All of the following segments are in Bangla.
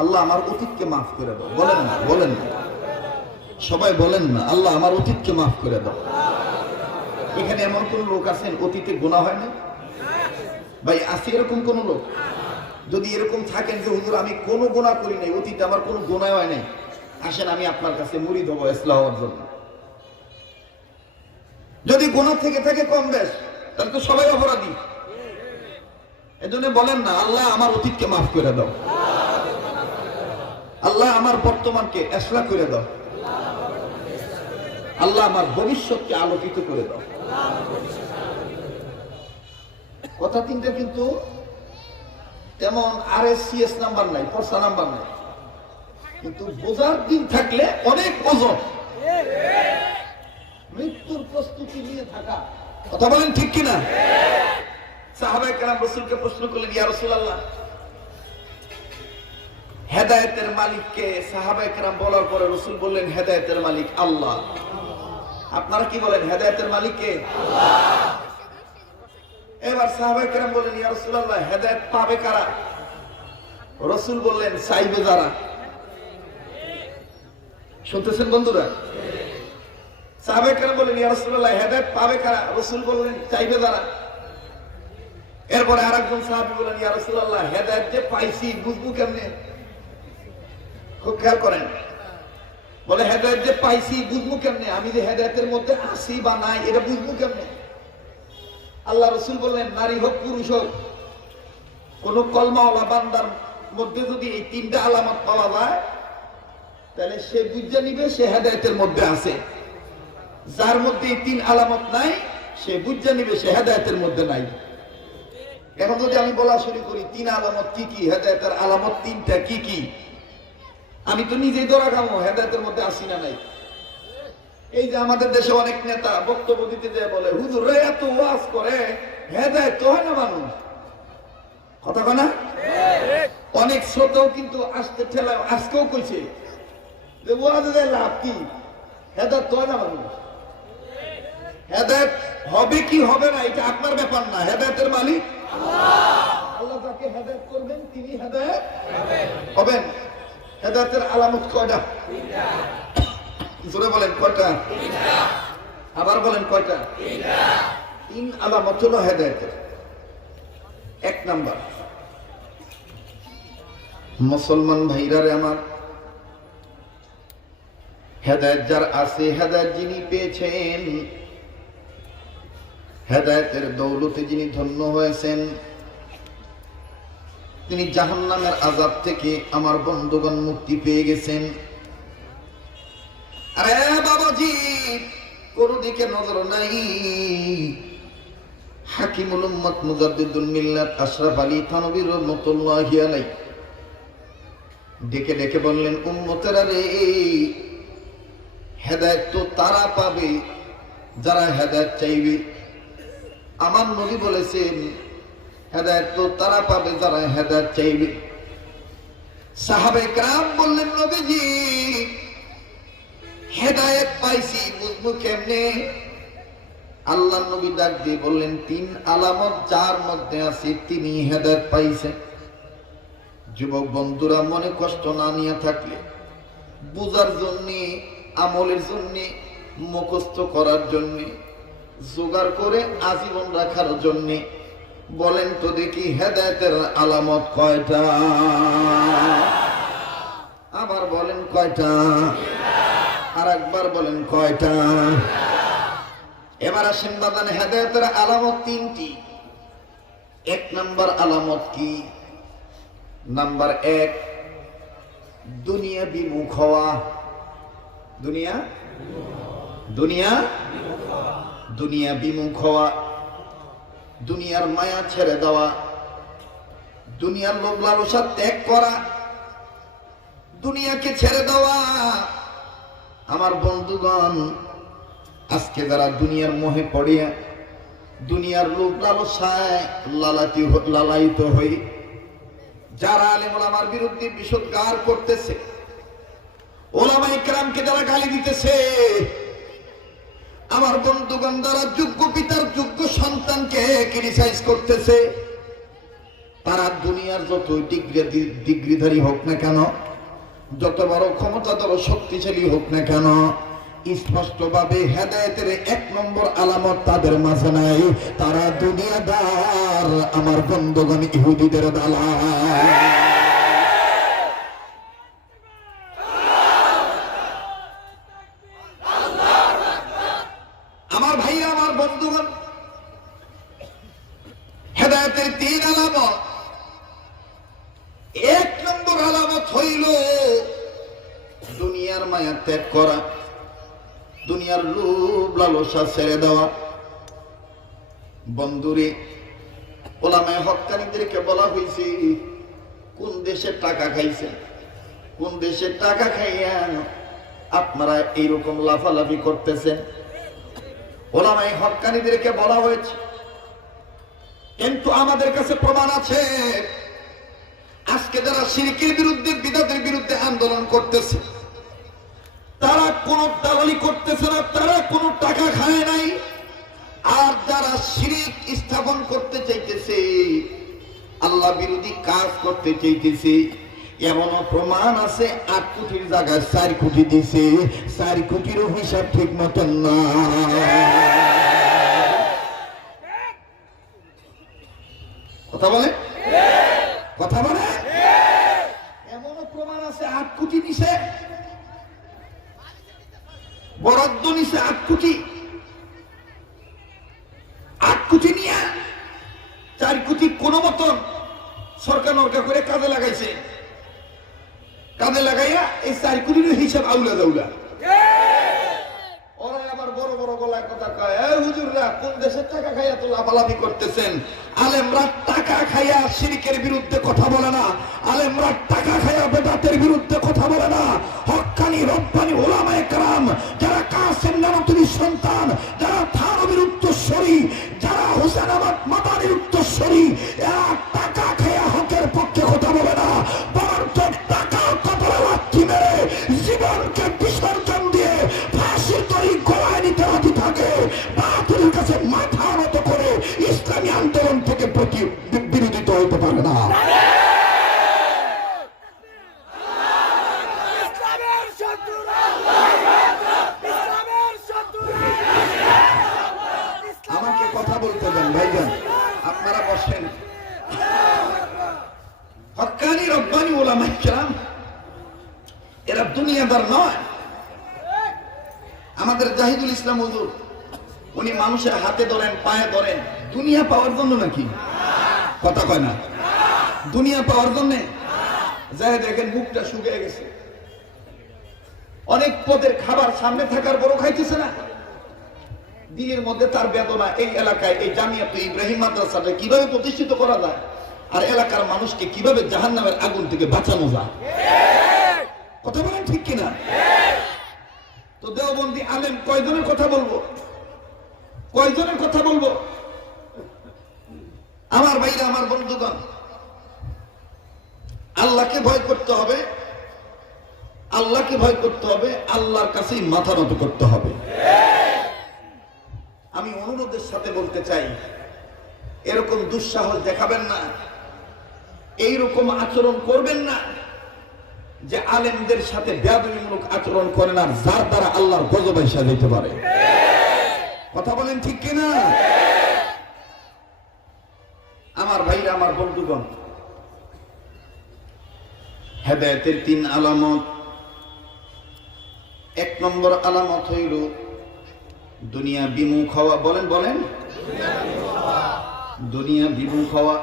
আল্লাহ আমার অতীতকে মাফ করে দাও। বলেন না, বলেন না, সবাই বলেন না, আল্লাহ আমার অতীতকে মাফ করে দাও। এখানে এমন কোন লোক আছেন অতীতে গুনাহ হয় না? ভাই আছে এরকম কোন লোক? যদি এরকম থাকেন যে হুজুর আমি কোনো গুনাহ করি নাই, অতীতে আমার কোনো গুনাহ হয় নাই, আসেন আমি আপনার কাছে মুরিদ হব ইসলাহ হওয়ার জন্য। যদি গুনাহ থেকে থাকে কম বেশ, তাহলে তো সবাই অপরাধী। এজন্য বলেন না, আল্লাহ আমার অতীতকে মাফ করে দাও, আল্লাহ আমার বর্তমানকে ইসলাহ করে দাও, আল্লাহ আমার ভবিষ্যৎকে আলোকিত করে দাও। কথা তিনটা কিন্তু তেমন RSCS নাম্বার নাই, পরসা নাম্বার নাই, কিন্তু বোঝার দিন থাকলে অনেক ওজন। মৃত্যুর প্রস্তুতি নিয়ে থাকা, কথা বলেন ঠিক কিনা? সাহাবায়ে কেরাম রাসূলকে প্রশ্ন করলেন, ইয়া রাসূলুল্লাহ হেদায়েতের মালিককে? সাহাবায়ে কেরাম বলার পরে রাসূল বললেন, হেদায়েতের মালিক আল্লাহ। আপনারা কি বলেন, হেদায়েতের মালিক কে? আল্লাহ। এবার সাহাবায়ে কেরাম বললেন, ইয়া রাসূলুল্লাহ হেদায়েত পাবে কারা? রাসূল বললেন, চাইবে যারা। শুনতেছেন বন্ধুরা? সাহাবায়ে কেরাম বললেন, ইয়া রাসূলুল্লাহ হেদায়েত পাবে কারা? রাসূল বললেন, চাইবে যারা। এরপরে আরেকজন সাহাবী বললেন, ইয়া রাসূলুল্লাহ হেদায়েত যে পাইছি বুঝবো কেমনে? খুব খেয়াল করেন, বলে হেদায়েত যে পাইছি বুঝবো কেমনে? আমি যে হেদায়েতের মধ্যে আছি বা নাই এটা বুঝবো কেমনে? আল্লাহ রাসূল বললেন, নারী হোক পুরুষ হোক, কোন কলমাওয়ালা বান্দার মধ্যে যদি এই তিনটা আলামত পাওয়া যায়, তাহলে সে বুঝে নিবে সে হেদায়েতের মধ্যে আছে। যার মধ্যে এই তিন আলামত নাই, সে বুঝে নিবে সে হেদায়েতের মধ্যে নাই। এখন যদি আমি বলা শুরু করি তিন আলামত কি কি, হেদায়েতের আলামত তিনটা কি কি, আমি তো নিজেই ধরা খামো হেদায়েতের মধ্যে আসি না নাই। এই যে আমাদের দেশে অনেক নেতা বক্তব্য দিতে যায় বলে, হুজুর রে এত ওয়াজ করে হেদায়েত তো হয় না মানুষ। কথা কয় না? অনেক শ্রোতাও কিন্তু আসতে ঠেলায় আজকেও কইছে যে ওয়াজে লাভ কি, হেদায়েত তো হয় না মানুষ। হেদায়েত হবে কি হবে না এটা আপনার ব্যাপার না, হেদায়েতের মালিক আল্লাহ। আল্লাহ যাকে হেদায়েত করবেন তিনি হেদায়েত হবেন। হেদায়েতের আলামত কয়টা? তিনটা। জোরে বলেন কয়টা? তিনটা। আবার বলেন কয়টা? তিনটা। তিন আলামত হলো হেদায়েতের। এক নাম্বার, মুসলমান ভাইরারে আমার, হেদায়েত যার আছে, হেদায়েত যিনি পেয়েছেন, হেদায়েতের দৌলতে যিনি ধন্য হয়েছেন, তিনি জাহান্নামের আযাব থেকে আমার বন্ধুগণ মুক্তি পেয়ে গেছেন। আরে বাবাজি, কোন দিকে নজর নাই। হাকিমুল উম্মত মুজাদ্দিদুল মিল্লাত আশরাফ আলী থানভী রাহমাতুল্লাহি আলাইহি ডেকে ডেকে বললেন, উম্মতেরা রে, হেদায়েত তো তারা পাবে যারা হেদায়েত চাইবে। আমার নবী বলেছেন, হেদায়েত তো তারা পাবে যারা হেদায়েত চাইবে। সাহাবায়ে কেরাম বললেন, নবীজি হেদায়েত পাইছি বুঝবো কেমনে? আল্লাহ নবী ডাক দিয়ে বললেন, তিন আলামত যার মধ্যে আছে তিনি হেদায়েত পাইছেন। যুবক বন্ধুরা, মনে কষ্ট না নিয়ে থাকলে বুঝার জন্য, আমলের জন্য, মুখস্থ করার জন্য, জোগাড় করে আজীবন রাখার জন্য বলেন তো দেখি হেদায়েতের আলামত কয়টা? আবার বলেন কয়টা? আর একবার বলেন কয়টা? এবার আসেন বাদান, হেদায়েতের আলামত তিনটি। এক নাম্বার আলামত কি? নাম্বার এক, দুনিয়া বিমুখ হওয়া। দুনিয়া দুনিয়া দুনিয়া বিমুখ হওয়া, দুনিয়ার মায়া ছেড়ে দেওয়া, দুনিয়ার লোভ লালসা ত্যাগ করা, দুনিয়াকে ছেড়ে দেওয়া। আমার বন্ধুগণ, আজকে যারা দুনিয়ার মোহে পড়িয়া দুনিয়ার লোভ লালসায় লালায়িত হই, যারা আলেম ওলামার বিরুদ্ধে বিষোদ্গার করতেছে, ওলামায়ে কেরামকে যারা গালি দিতেছে, আমার বন্ধুগণ যারা যোগ্য পিতার যোগ্য সন্তানকে ক্রিটিসাইজ করতেছে, তারা দুনিয়ার যত ডিগ্রিধারী হোক না কেন, যত বড় ক্ষমতাধর শক্তিশালী হোক না কেন, স্পষ্টভাবে হেদায়েতের 1 নম্বর আলামত তাদের মাঝে নাই। তারা দুনিয়াদার, আমার বন্ধুগণ, ইহুদিদের দালাল। আমার ভাইরা, আমার বন্ধুগণ, হেদায়েতের 3 আলামত। 1 নম্বর আলামত হইল দুনিয়ার মায়া ত্যাগ করা, দুনিয়ার লোভ লালসা ছেড়ে দেওয়া। বন্ধুরে, ওলামায়ে হক্কানীদেরকে বলা হয়েছে কোন দেশের টাকা খাইছেন, কোন দেশের টাকা খাইয়া আপনারা এইরকম লাফালাফি করতেছেন। ওলামায়ে হক্কানীদেরকে বলা হয়েছে, কিন্তু আমাদের কাছে প্রমাণ আছে আজকে যারা শিরকের বিরুদ্ধে, বিদআতের বিরুদ্ধে আন্দোলন করতেছে, তারা কোন দালালি করতেছে না, তারা কোন টাকা খায় নাই। আর যারা শিরক স্থাপন করতে চাইতেছে, আল্লাহ বিরোধী কাজ করতে চাইতেছে, এমনও প্রমাণ আছে 8 কোটির জায়গায় 4 কোটি দিছে, 4 কোটিরও হিসাব ঠিক মতন না। কথা বলে, কথা বলে, এমনও প্রমাণ আছে 8 কোটি নিছে, বরাদ্দ নিছে 8 কোটি। 8 কোটি নিয়ে 4 কোটি কোন মতন সরকার নরকা করে কাজে লাগাইছে। কাজে লাগাইয়া এই 4 কোটির হিসাব আউলা দাউলা। ওরা আবার বড় বড় গলায় কথা কয়, এই হুজুররা কোন দেশের টাকা খাইয়া তো লাফালাফি করতেছেন? আলেমরা টাকা খাইয়া শিরকের বিরুদ্ধে কথা বলে না, আলেমরা টাকা খাইয়া বেদাতের বিরুদ্ধে কথা বলে না। হক্কানি রব্বানি ওলামায়ে কেরাম, যারা কাসেম নামাতুরির সন্তান, যারা থানবীর উত্তরসূরি, যারা হোসেন আহমদ মাদানির উত্তরসূরি, এরা টাকা খাইয়া হকের পক্ষে কথা বলে না, বরঞ্চ টাকা কপালে লাথি মেরে জীবনকে বিসর্জন দিয়ে ফাঁসির দড়ি গলায় নিতে রাজি থাকে। বাতিলের কাছে মাথা নত করে ইসলামী আন্দোলন থেকে বিরোধিত হতে পারে না। আমাকে কথা বলতে দেন ভাইজান, আপনারা বসেন। হক্কানি রব্বানি ওলামায়ে কেরাম এরা দুনিয়াদার নয়। আমাদের জাহিদুল ইসলাম হুজুর, উনি মানুষের হাতে ধরেন, পায়ে ধরেন, দুনিয়া পাওয়ার জন্য নাকি? কথা কয় না, দুনিয়া পাওয়ার জন্য। যাই দেখেন মুখটা শুকিয়ে গেছে, অনেক পদের খাবার সামনে থাকার বড় খাইতেছে না। দিনের মধ্যে তার বেদনা, এই এলাকায় এই জামিয়াতুল ইব্রাহিম মাদ্রাসাটা কিভাবে প্রতিষ্ঠিত করা যায়, আর এলাকার মানুষকে কিভাবে জাহান্নামের আগুন থেকে বাঁচানো যায়। কথা বলেন ঠিক কিনা? তো দেওবন্দি আলেম কয়জনের কথা বলবো, কয়জনের কথা বলবো? আমার ভাইরা, আমার বন্ধুগণ, আল্লাহকে ভয় করতে হবে, আল্লাহকে ভয় করতে হবে, আল্লাহর কাছেই মাথা নত করতে হবে। আমি অনুরোধের সাথে বলতে চাই, এরকম দুঃসাহস দেখাবেন না, এইরকম আচরণ করবেন না যে আলেমদের সাথে বেয়াদবিমূলক আচরণ করেন, আর যার দ্বারা আল্লাহর গজব এসে যেতে পারে। কথা বলেন ঠিক কিনা? আমার ভাইরা, আমার বন্ধুগণ, হেদায়েতের 3 আলামত। 1 নম্বর আলামত হইল দুনিয়া বিমুখ হওয়া। বলেন বলেন, দুনিয়া বিমুখ হওয়া।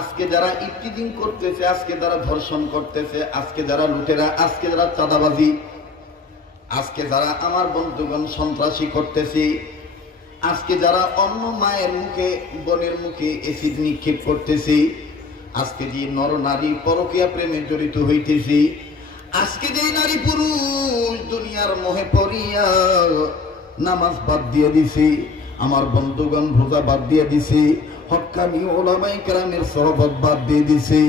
আজকে যারা ইফতিজিং করতেছে, আজকে যারা ধর্ষণ করতেছে, আজকে যারা লুটেরা, আজকে যারা চাঁদাবাজি, আজকে যারা আমার বন্ধুগণ সন্ত্রাসী করতেছে, আজকে যারা অন্য মায়ের মুখে, বোনের মুখে এসিড নিক্ষেপ করতেছে, আজকে যে নর নারী পরকীয়া প্রেমে জড়িত হইতেছে, আজকে যে নারী পুরুষ দুনিয়ার মোহে পড়িয়া নামাজ বাদ দিয়ে দিছে, আমার বন্ধুগণ রোজা বাদ দিয়ে দিছে, হক্কানি ওলামায়ে কেরামের সহবত বাদ দিয়ে দিছে,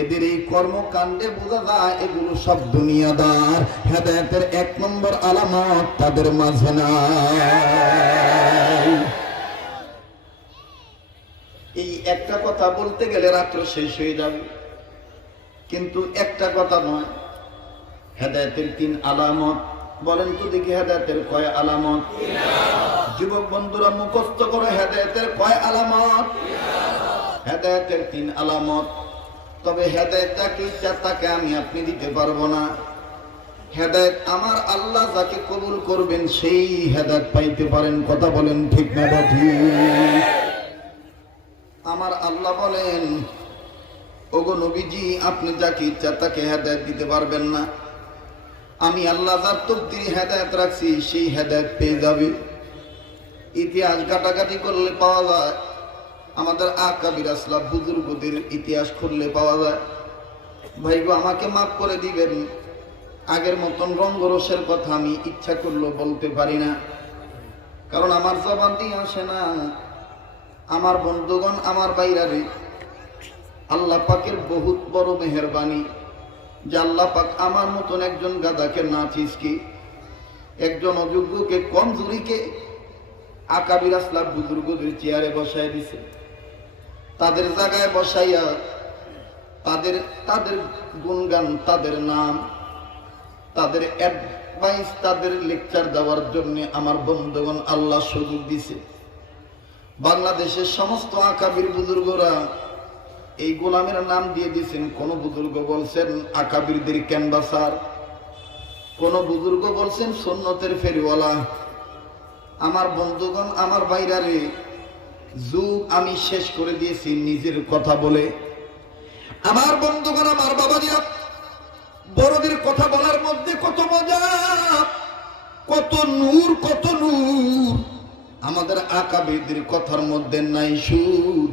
এদের এই কর্মকাণ্ডে বোঝা যায় এগুলো সব দুনিয়াদার। হেদায়েতের 1 নম্বর আলামত তাদের মাঝে নাই। এই একটা কথা বলতে গেলে রাত্র শেষ হয়ে যাবে, কিন্তু একটা কথা নয়। হেদায়েতের 3 আলামত। বলেন তো দেখি হেদায়েতের কয় আলামত? যুবক বন্ধুরা মুখস্থ করো, হেদায়েতের কয় আলামত? হেদায়েতের 3 আলামত। তবে হেদায়েত যাকে ইচ্ছা তাকে আমি আপনি দিতে পারবো না। হেদায়েত আমার আল্লাহ যাকে কবুল করবেন সেই হেদায়েত পাইতে পারেন। কথা বলেন ঠিক না ঠিক? আমার আল্লাহ বলেন, ওগো নবীজি, আপনি যাকে ইচ্ছা তাকে হেদায়েত দিতে পারবেন না। আমি আল্লাহ যার তকদিরে হেদায়েত রাখছি সেই হেদায়েত পেয়ে যাবে। ইতিহাস ঘাটাঘাটি করলে পাওয়া যায়, আমাদের আকাবির আসলাফ বুজুর্গদের ইতিহাস খুললে পাওয়া যায়। ভাইগো আমাকে মাফ করে দিবেন, আগের মতন রঙ্গরসের কথা আমি ইচ্ছা করলেও বলতে পারি না, কারণ আমার জবান দিয়ে আসে না। আমার বন্ধুগণ, আমার বাইরারে, আল্লাহ পাকের বহুত বড় মেহেরবানি যে আল্লাহ পাক আমার মতন একজন গাদাকে না চিসকি, একজন অযোগ্যকে কমজোরিকে আকাবির আসলাফ বুজুর্গদের চেয়ারে বসায় দিছে। তাদের জায়গায় বসাইয়া তাদের গুণগান, তাদের নাম, তাদের অ্যাডভাইস, তাদের লেকচার দেওয়ার জন্য আমার বন্ধুগণ আল্লাহ সুযোগ দিছে। বাংলাদেশের সমস্ত আকাবির বুজুর্গরা এই গোলামের নাম দিয়ে দিয়েছেন। কোন বুজুর্গ বলছেন আকাবিরদের ক্যানভাসার, কোন বুজুর্গ বলছেন সুন্নতের ফেরিওয়ালা। আমার বন্ধুগণ, আমার বাইরারে, যুগ আমি শেষ করে দিয়েছি নিজের কথা বলে। আমার বন্ধুগণ, আমার বাবাজিরা, বড়দের কথা বলার মধ্যে কত মজা, কত নূর, কত নূর। আমাদের আকাবিরদের কথার মধ্যে নাই সুর,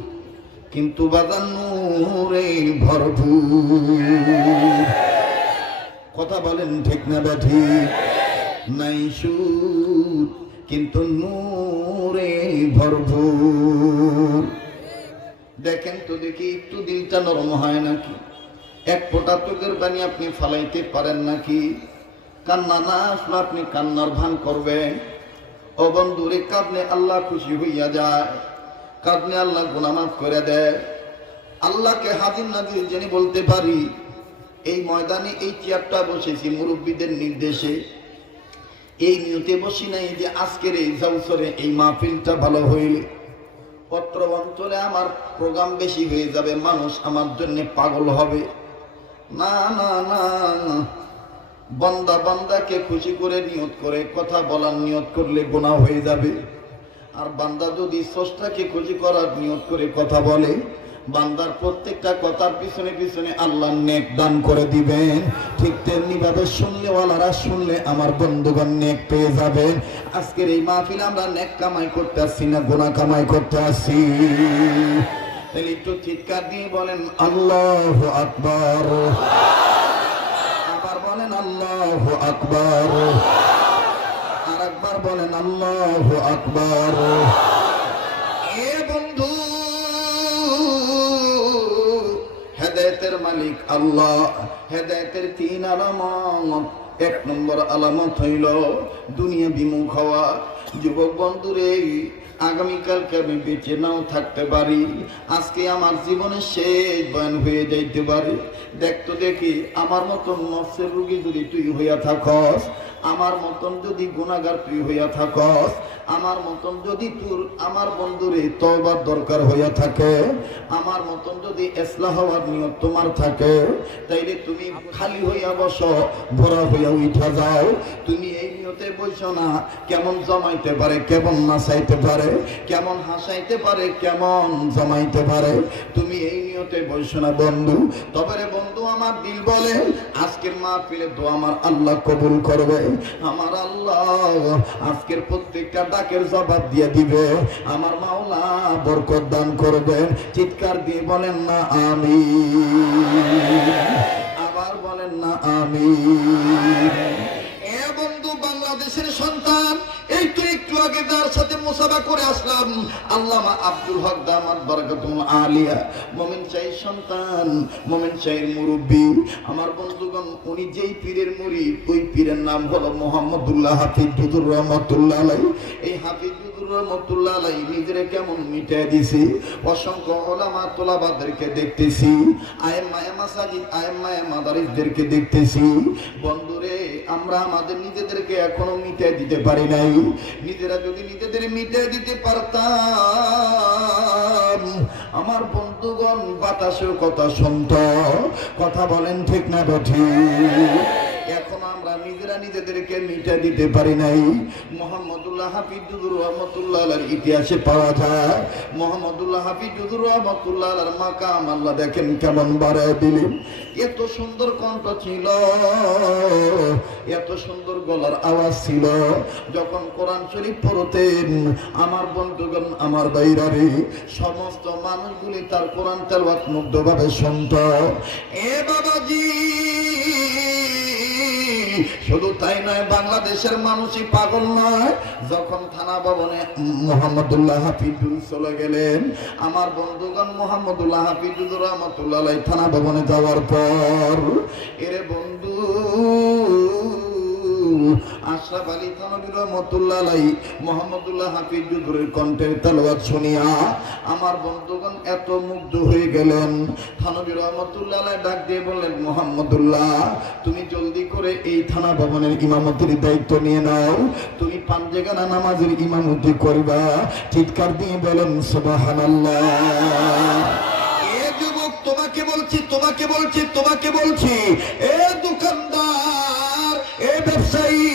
কিন্তু বাজার নূরে ভরপুর। কথা বলেন ঠিক না ঠিক? নাই সুর কিন্তু নূরে ভরপুর। দেখেন তো দেখি, একটু দিলটা নরম হয় নাকি? এক ফোঁটা চোখের পানি আপনি ফালাইতে পারেন নাকি? কান্না না আসলে আপনি কান্নার ভান করবেন। ও বন্ধুরে, কাঁদলে আল্লাহ খুশি হইয়া যায়, কাঁদলে আল্লাহ গুনাহ মাফ করে দেয়। আল্লাহকে হাজির নাজির জেনে বলতে পারি, এই ময়দানে এই চেয়ারটা বসেছি মুরব্বীদের নির্দেশে। এই নিয়তে বসি নাই যে আজকের এই জাউসরে এই মাহফিলটা ভালো হইলে পত্র অঞ্চলে আমার প্রোগ্রাম বেশি হয়ে যাবে, মানুষ আমার জন্য পাগল হবে। না না না, বান্দা বান্দাকে খুশি করে নিয়ত করে কথা বলার নিয়ত করলে গুনাহ হয়ে যাবে। আর বান্দা যদি স্রষ্টাকে খুশি করার নিয়ত করে কথা বলে, বান্দার প্রত্যেকটা কথার পিছনে পিছনে আল্লাহ নেক দান করে দিবেন। ঠিক তেমনি ভাবে শুনলেওয়ালারা শুনলে আমার বন্ধুগণ নেক পেয়ে যাবেন। আজকের এই মাহফিল আমরা নেক কামাই করতে আসছি না গুনাহ কামাই করতে আসছি? তাহলে একটু চিৎকার দিয়ে বলেন আল্লাহু আকবার। আবার বলেন আল্লাহু আকবার। আর একবার বলেন আল্লাহু আকবার। এ বন্ধু, হেদায়েতের মালিক আল্লাহ। হেদায়েতের 3 আলামত। 1 নম্বর আলামত হইল দুনিয়া বিমুখ হওয়া। যুবক বন্ধুরে, আগামীকালকে আমি বেঁচে নাও থাকতে পারি, আজকে আমার জীবনের শেষ বয়ান হয়ে যাইতে পারে। দেখতো দেখি, আমার মতন নফসের রোগী যদি তুই হইয়া থাকস, আমার মতন যদি গুনাহগার তুই হইয়া থাকস, আমার মতন যদি তোর আমার বন্ধুরে তওবার দরকার হইয়া থাকে, আমার মতন যদি ইসলাহ হওয়ার নিয়ত তোমার থাকে, তাইলে তুমি খালি হইয়া বসো, ভরা হইয়া উঠা যাও। তুমি এই নিয়তে বসো না, কেমন জমাইতে পারে, কেমন নাচাইতে পারে, কেমন হাসাইতে পারে, কেমন জমাইতে পারে, তুমি এই নিয়তে বসো না বন্ধু। তবে রে বন্ধু, আমার দিল বলে আজকের মাহফিলে তো আমার আল্লাহ কবুল করবে। আমার আল্লাহ আজকের প্রত্যেকটা ডাকের জবাব দিয়ে দিবে। আমার মাওলা বরকত দান করবেন। চিৎকার দিয়ে বলেন না আমিন। আবার বলেন না আমিন। এ বন্ধু, বাংলাদেশের সন্তান, এই তো একটু আগে যার সাথে মুসাফা করে আসলাম, আল্লামা আব্দুল হক দামাত বারাকাতুল আলিয়া, মোমিন শাহের সন্তান, মোমিন শাহের মুরব্বী। আমার বন্ধুগণ, উনি যেই পীরের মুরিদ, ওই পীরের নাম হলো মোহাম্মদুল্লাহ হাফিজ হুজুর রহমাতুল্লাহ আলাইহি। এই হাফিজ হুজুর হুজুর রহমাতুল্লাহ আলাইহি নিজেরে কেমন মিটায় দিছি, অসংখ্য উলামা তোলাবাদেরকে দেখতেছি, আয়েম্মায়ে মাসাজিদ আয়েম্মায়ে মাদারিসদেরকে দেখতেছি। বন্ধুরে, আমরা আমাদের নিজেদেরকে এখনো মিটায় দিতে পারি নাই। নিজেরা যদি নিজেদের মিটায় দিতে পারতাম, আমার বন্ধুগণ বাতাসের কথা শুনত। কথা বলেন ঠিক না ঠিক? এখন আমরা নিজেরা নিজেদেরকে মিটা দিতে পারি নাই। মুহাম্মদুল্লাহ হাফিজুর রহমাতুল্লাহ আলাইহির ইতিহাসে পাওয়া যায়, মুহাম্মদুল্লাহ হাফিজুর রহমাতুল্লাহ আলাইহির মাকাম আল্লাহ দেখেন কেমন বাড়ায় দিলেন। এত সুন্দর কণ্ঠ ছিল, এত সুন্দর গলার আওয়াজ ছিল, যখন কোরআন শরীফ পড়তেন আমার বন্ধুগণ, আমার বাইরারে সমস্ত মানুষগুলি তার কোরআন তেলাওয়াত মুগ্ধভাবে শুনত। এ বাবাজি, শুধু তাই নয়, বাংলাদেশের মানুষই পাগল নয়। যখন থানা ভবনে মুহাম্মদুল্লাহ হাফিজুর চলে গেলেন, আমার বন্ধুগণ মুহাম্মদুল্লাহ হাফিজুর রহমাতুল্লাহ আলাইহি থানা ভবনে যাওয়ার পর, এরে বন্ধু আশরাফ আলী থানভী রহমাতুল্লাহ আলাইহি মুহাম্মদুল্লাহ হাফিজুরের কণ্ঠের তেলাওয়াত শুনিয়া আমার বন্ধুগণ এত মুগ্ধ হয়ে গেলেন। থানভী রহমাতুল্লাহ আলাইহি ডাক দিয়ে বললেন, মুহাম্মদুল্লাহ, তুমি জলদি করে এই থানা ভবনের ইমামতির দায়িত্ব নিয়ে নাও। তুমি পাঞ্জেগানা নামাজের ইমামতি করবা। চিৎকার দিয়ে বলেন সুবহানাল্লাহ। এ যুবক, তোমাকে বলছি, তোমাকে বলছি, তোমাকে বলছি, এ দোকানদার, এ ব্যবসায়ী,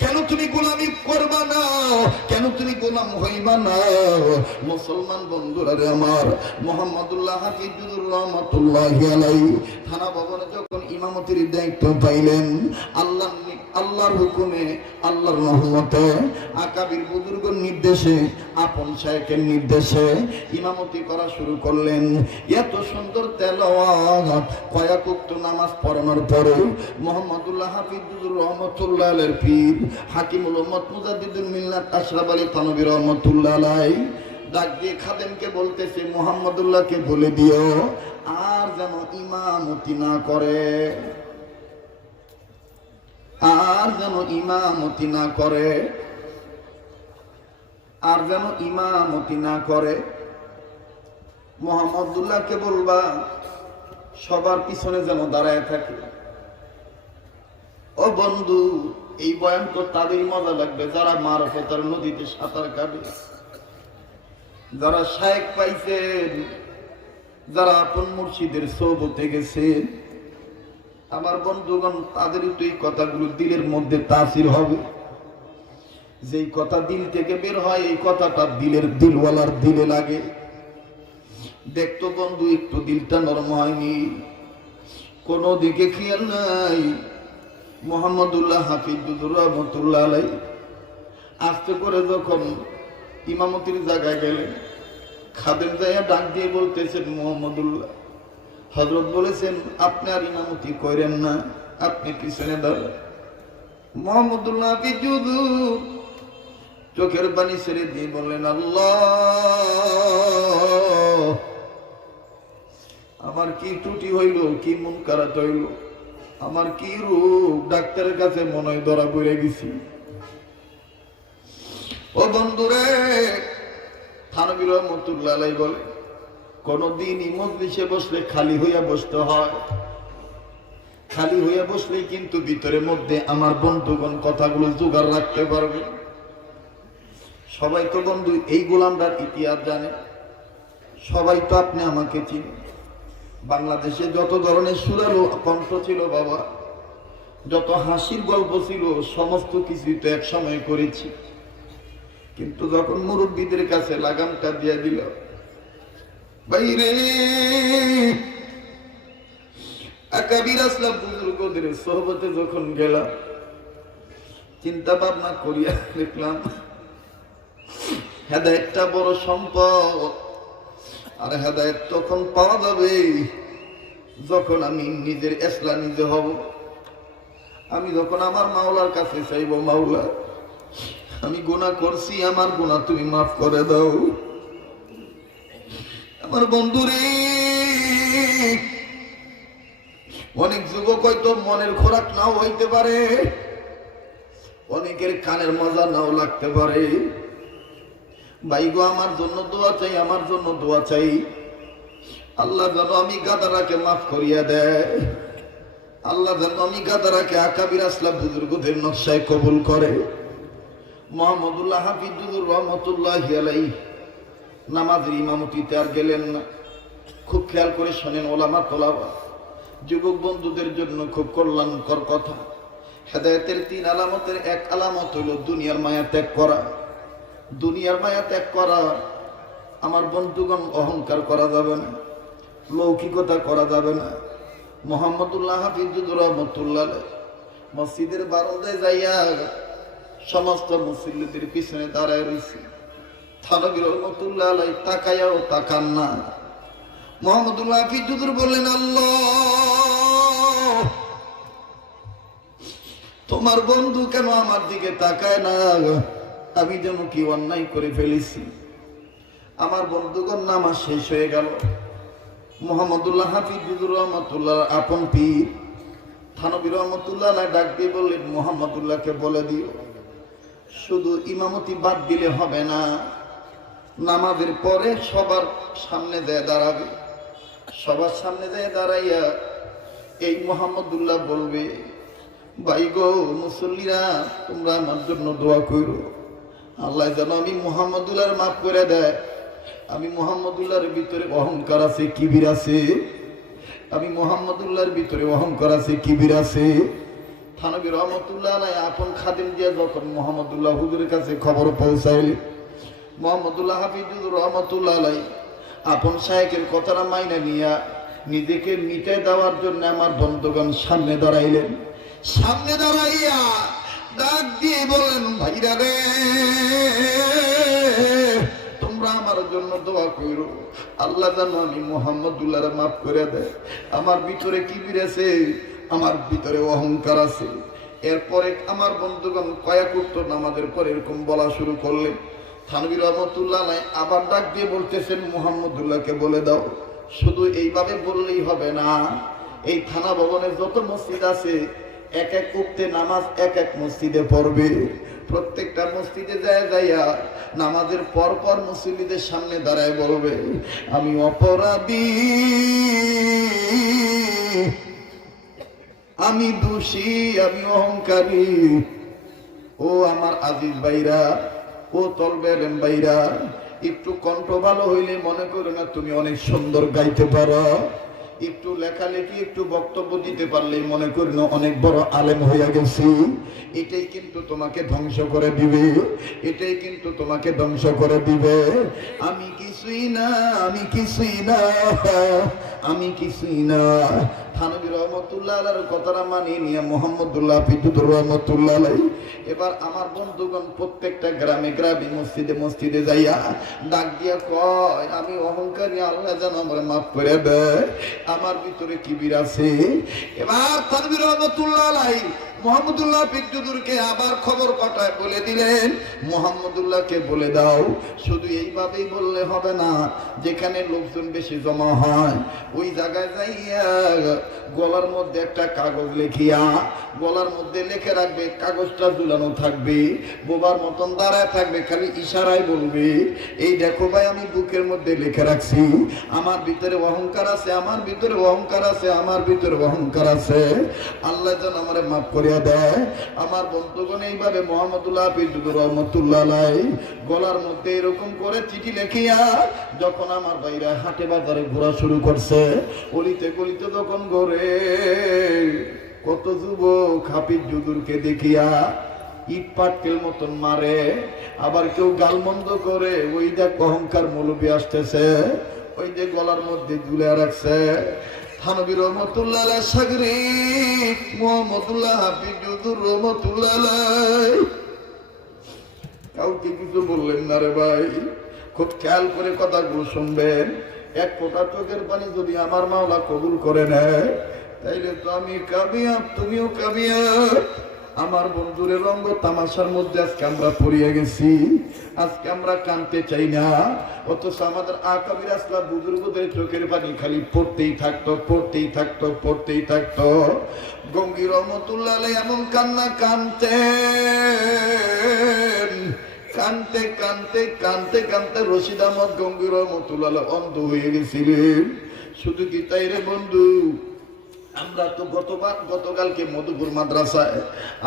কেন তুমি গোলামি করবা না? কেন তুমি গোলাম হইবা না? মুসলমান বন্ধুরা রে আমার, মুহাম্মদুল্লাহ হাফিজুর রহমাতুল্লাহি আলাইহি থানা ভবনে যখন ইমামতির দায়িত্ব পাইলেন, আল্লাহর হুকুমে, আল্লাহর রহমতে, আকাবির বুজুর্গের নির্দেশে, আপন শায়েখের নির্দেশে ইমামতি করা শুরু করলেন। এত সুন্দর তেলাওয়াত, কয়েক ওয়াক্ত নামাজ পড়ানোর পরে মুহাম্মদুল্লাহ হাফিজুর রহমাতুল্লাহ আলাইহির পীর হাকিমুল উম্মত মুজাদ্দিদুল মিল্লাত আশরাফ আলী থানভী রহমাতুল্লাহ আলাইহি ডাক দিয়ে খাদেমকে বলতেছে, মুহাম্মদুল্লাহকে বলে দিও আর যেন ইমামতি না করে, আর যেন ইমামতি না করে, আর যেন ইমামতি না করে। মুহাম্মদুল্লাহকে বলবা সবার পিছনে যেন দাঁড়ায় থাকে। ও বন্ধু, এই বয়ান তো তাদের মজা লাগবে যারা মারফতের নদীতে সাঁতার কাটে, যারা শায়েখ পাইছেন, যারা আপন মুর্শিদের সোহবতে গেছেন। আমার বন্ধুগণ, তাদেরই তো এই কথাগুলো দিলের মধ্যে তাসির হবে। যেই কথা দিল থেকে বের হয়, এই কথাটা দিলওয়ালার দিলে লাগে। দেখতো বন্ধু, একটু দিলটা নরম হয়নি, কোনো দিকে খেয়াল নাই। মুহাম্মদুল্লাহ হাফিজুর রহমাতুল্লাহ আলাইহি আস্তে করে যখন ইমামতির জায়গায় গেলেন, খাদেম যাইয়া ডাক দিয়ে বলতেছেন, মুহাম্মদুল্লাহ, হযরত বলেছেন আপনি আর ইমামতি করেন না, আপনি পিছনে দাঁড়ান। মুহাম্মদুল্লাহ হাফিজুর চোখের পানি ছেড়ে দিয়ে বললেন, আল্লাহ, আমার কি ত্রুটি হইল, কি মুনকারাত হইল, আমার কি রোগ, ডাক্তারের কাছে মনে হয় ধরা পড়ে গেছি। ও বন্ধুরে, থানভী রহমাতুল্লাহ আলাইহি বলে, কোনদিনই মজলিসে বসলে খালি হইয়া বসতে হয়। খালি হইয়া বসলেই কিন্তু ভিতরের মধ্যে আমার বন্ধুগণ কথাগুলো জোগাড় রাখতে পারবে। সবাই তো বন্ধু এই গোলামটার ইতিহাস জানে, সবাই তো আপনি আমাকে চিনে। বাংলাদেশে যত ধরনের সুরালো কণ্ঠ ছিল বাবা, যত হাসির গল্প ছিল, সমস্ত কিছুই তো এক সময় করেছি। কিন্তু যখন মুরব্বীদের কাছে লাগামটা দিয়ে দিল, বাইরে আকাবির আসলাম বুজুর্গদের সোহবতে যখন গেলাম, চিন্তা ভাবনা করিয়া দেখলাম হেদায়েতটা বড় সম্পদ। আর হেদায়েত তখন পাওয়া যাবে যখন আমি নিজের ইসলাম নিজে হব। আমি যখন আমার মাওলার কাছে চাইব, মাওলা আমি গুনাহ করছি, আমার গুনাহ তুমি মাফ করে দাও। আমার বন্ধুরে, অনেক যুবক হয়তো মনের খোরাক নাও হইতে পারে, অনেকের কানের মজা নাও লাগতে পারে। ভাই গো, আমার জন্য দোয়া চাই, আমার জন্য দোয়া চাই। আল্লাহ যেন আমি গাদারাকে মাফ করিয়া দেয়। আল্লাহ যেন আমি গাদারাকে আকাবির আসলাম বুজুর্গদের নকশায় কবুল করে। মোহাম্মদুল্লাহ হাফিজুর রহমতুল্লাহি আলাইহি নামাজের ইমামতিতে আর গেলেন না। খুব খেয়াল করে শোনেন ওলামা তোলাবা, যুবক বন্ধুদের জন্য খুব কল্যাণকর কথা। হেদায়েতের 3 আলামতের এক আলামত হইল দুনিয়ার মায়া ত্যাগ করা। দুনিয়ার মায়া ত্যাগ করা। আমার বন্ধুগণ, অহংকার করা যাবে না, লৌকিকতা করা যাবে না। মোহাম্মদুল্লাহ হাফিজুর রহমতুল্লাহ মসজিদের বারান্দায় যাইয়া সমস্ত মুসল্লিদের পিছনে দাঁড়ায় রয়েছে। থানবী রহমতুল্লাহ আলাইহি তাকায়াও তাকান না। মোহাম্মদুল্লাহ হাফিজুর বললেন, আল্লাহ, তোমার বন্ধু কেন আমার দিকে তাকায় না? আমি যেন কি অন্যায় করে ফেলেছি? আমার বন্ধুগণ, নামাজ শেষ হয়ে গেল। মোহাম্মদুল্লাহ হাফিজুর রহমতুল্লাহ আপন পীর থানবী রহমতুল্লাহ ডাক দিয়ে বললেন, মোহাম্মদুল্লাহকে বলে দিও শুধু ইমামতি বাদ দিলে হবে না, নামাজের পরে সবার সামনে যায় দাঁড়াবে। সবার সামনে যায় দাঁড়াইয়া এই মোহাম্মদুল্লাহ বলবে, ভাই গো মুসল্লিরা, তোমরা আমার জন্য দোয়া করো, আল্লাহ যেন আমি মোহাম্মদুল্লাহর মাফ করে দেয়। আমি মোহাম্মদুল্লাহর ভিতরে অহংকার আছে, কিবির আছে। আমি মোহাম্মদুল্লাহর ভিতরে অহংকার আছে, কিবির আছে। থানবী রহমতুল্লাহ আলাইহি আপন খাদিম দিয়ে যখন মোহাম্মদুল্লাহ হুজুরের কাছে খবর পৌঁছাইল, মোহাম্মদুল্লাহ হাফিজুর রহমতুল্লাহ আলাইহি আপন শায়েখের কথাটা মাইনা নিয়া নিজেকে মিটাই দেওয়ার জন্য আমার বন্ধুগণ সামনে দাঁড়াইলেন। সামনে দাঁড়াইয়া ডাক দিয়ে বললেন, ভাইরা রে, তোমরা আমার জন্য দোয়া করো, আল্লাহ যেন আমি মোহাম্মদুল্লাহর মাফ করে দেয়। আমার ভিতরে কিবির আছে, আমার ভিতরে অহংকার আছে। এরপরে আমার বন্ধুগণ কয়েক উত্তর নামাজের পরে এরকম বলা শুরু করলেন। থানবী রহমতুল্লাহ আবার ডাক দিয়ে বলতেছেন, মোহাম্মদুল্লাহকে বলে দাও। শুধু এইভাবে বললেই হবে না, এই থানা ভবনের যত মসজিদ আছে এক এক উক্তে নামাজ এক এক মসজিদে পড়বে। প্রত্যেকটা মসজিদে যায় যাইয়া নামাজের পর পর মুসল্লিদের সামনে দাঁড়ায় বলবে, আমি অপরাধী, আমি দোষী, আমি অহংকারী। ও আমার আজিজ ভাইরা, ও তলবেলেন ভাইরা, একটু কণ্ঠ ভালো হইলে মনে করো না তুমি অনেক সুন্দর গাইতে পারো। একটু লেখালেখি, একটু বক্তব্য দিতে পারলেই মনে করি না অনেক বড় আলেম হইয়া গেছি। এটাই কিন্তু তোমাকে ধ্বংস করে দিবে, এটাই কিন্তু তোমাকে ধ্বংস করে দিবে। আমি কিছুই না, আমি কিছুই না, আমি কিছুই না। থানবী রহমতুল্লাহ আলাইহির কথাটা মানিয়ে নিয়ে মোহাম্মদুল্লাহ হাফিজুর রহমতুল্লাহ আলাইহি এবার আমার বন্ধুগণ প্রত্যেকটা গ্রামে গ্রামে মসজিদে মসজিদে যাইয়া ডাক দিয়া কয়, আমি অহংকারী, আল্লাহ যেন আমার মাফ করে দেয়, আমার ভিতরে কিবির আছে। এবার থানবী রহমতুল্লাহ আলাইহি মোহাম্মদুল্লাহ হাফিজুরকে আবার খবর পাঠায় বলে দিলেন, মোহাম্মদুল্লাহকে বলে দাও শুধু এইভাবেই বললে হবে না, যেখানে লোকজন বেশি জমা হয় ওই জায়গায় যাইয়া গলার মধ্যে একটা কাগজ লিখিয়া গলার মধ্যে লিখে রাখবে, কাগজটা ঝুলানো থাকবে, বোবার মতন দাঁড়ায় থাকবে, খালি ইশারায় বলবে, এই দেখো ভাই আমি বুকের মধ্যে লিখে রাখছি, আমার ভিতরে অহংকার আছে, আমার ভিতরে অহংকার আছে, আমার ভিতরে অহংকার আছে, আল্লাহ যেন আমারে মাফ করিয়া দেয়। আমার বন্ধুগণ এইভাবে মোহাম্মদুল্লাহ হাফিজুর রহমতুল্লাহ আলাইহি গলার মধ্যে এরকম করে চিঠি লিখিয়া যখন আমার ভাইরা হাটে বাজারে ঘোরা শুরু করছে, গলিতে গলিতে যখন ঘোরে, কত যুবক হাফিজুরকে দেখিয়া ইট পাটকেল মতন মারে, আবার কেউ গালমন্দ করে, ওই দেখ অহংকার মৌলবী আসতেছে, ওই যে গলার মধ্যে ঝুলে রাখছে। থানবী রহমতুল্লাহ আলাইহি সাগরিক মোহাম্মদুল্লাহ হাফিজুর রহমতুল্লাহ আলাইহি কাউকে কিছু বললেন না রে ভাই, খুব খেয়াল করে কথাগুলো শুনবেন। এক ফোঁটা চোখের পানি যদি আমার মাওলা কবুল করে নেয়, তাইলে তো আমি কামিয়াব, তুমিও কামিয়াব। আমার বন্ধুরে রঙ্গ তামাশার মধ্যে আজকে আমরা পড়িয়ে গেছি। আজকে আমরা কানতে চাই না, অথচ আমাদের আকাবির আসলাম বুজুর্গদের চোখের পানি খালি পড়তেই থাকতো, পড়তেই থাকতো, পড়তেই থাকতো। গঙ্গি রহমতুল্লাহ আলাইহি এমন কান্না কানতেন, কানতে কানতে কানতে কানতে রশিদ আহমদ গঙ্গি রহমতুল্লাহ আলাইহি অন্ধ হয়ে গেছিলেন। শুধু কি তাই রে বন্ধু, আমরা তো গতকালকে মধুপুর মাদ্রাসায়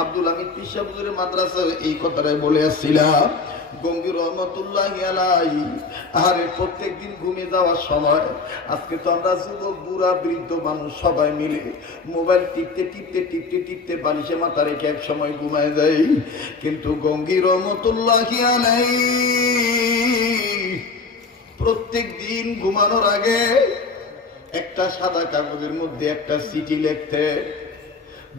আব্দুল হামিদ পিসা হুজুরের মাদ্রাসায় এই কথাটাই বলে আসছিলাম। গঙ্গি রহমতুল্লাহি আলাইহি আরে প্রত্যেকদিন ঘুমিয়ে যাওয়ার সময়, আজকে তো আমরা যুবক বুড়া বৃদ্ধ মানুষ সবাই মিলে মোবাইল টিপতে টিপতে টিপতে টিপতে বালিশে মাথা রেখে এক সময় ঘুমায় যাই, কিন্তু গঙ্গি রহমতুল্লাহি আলাইহি প্রত্যেক দিন ঘুমানোর আগে একটা সাদা কাগজের মধ্যে একটা চিঠি লিখতে,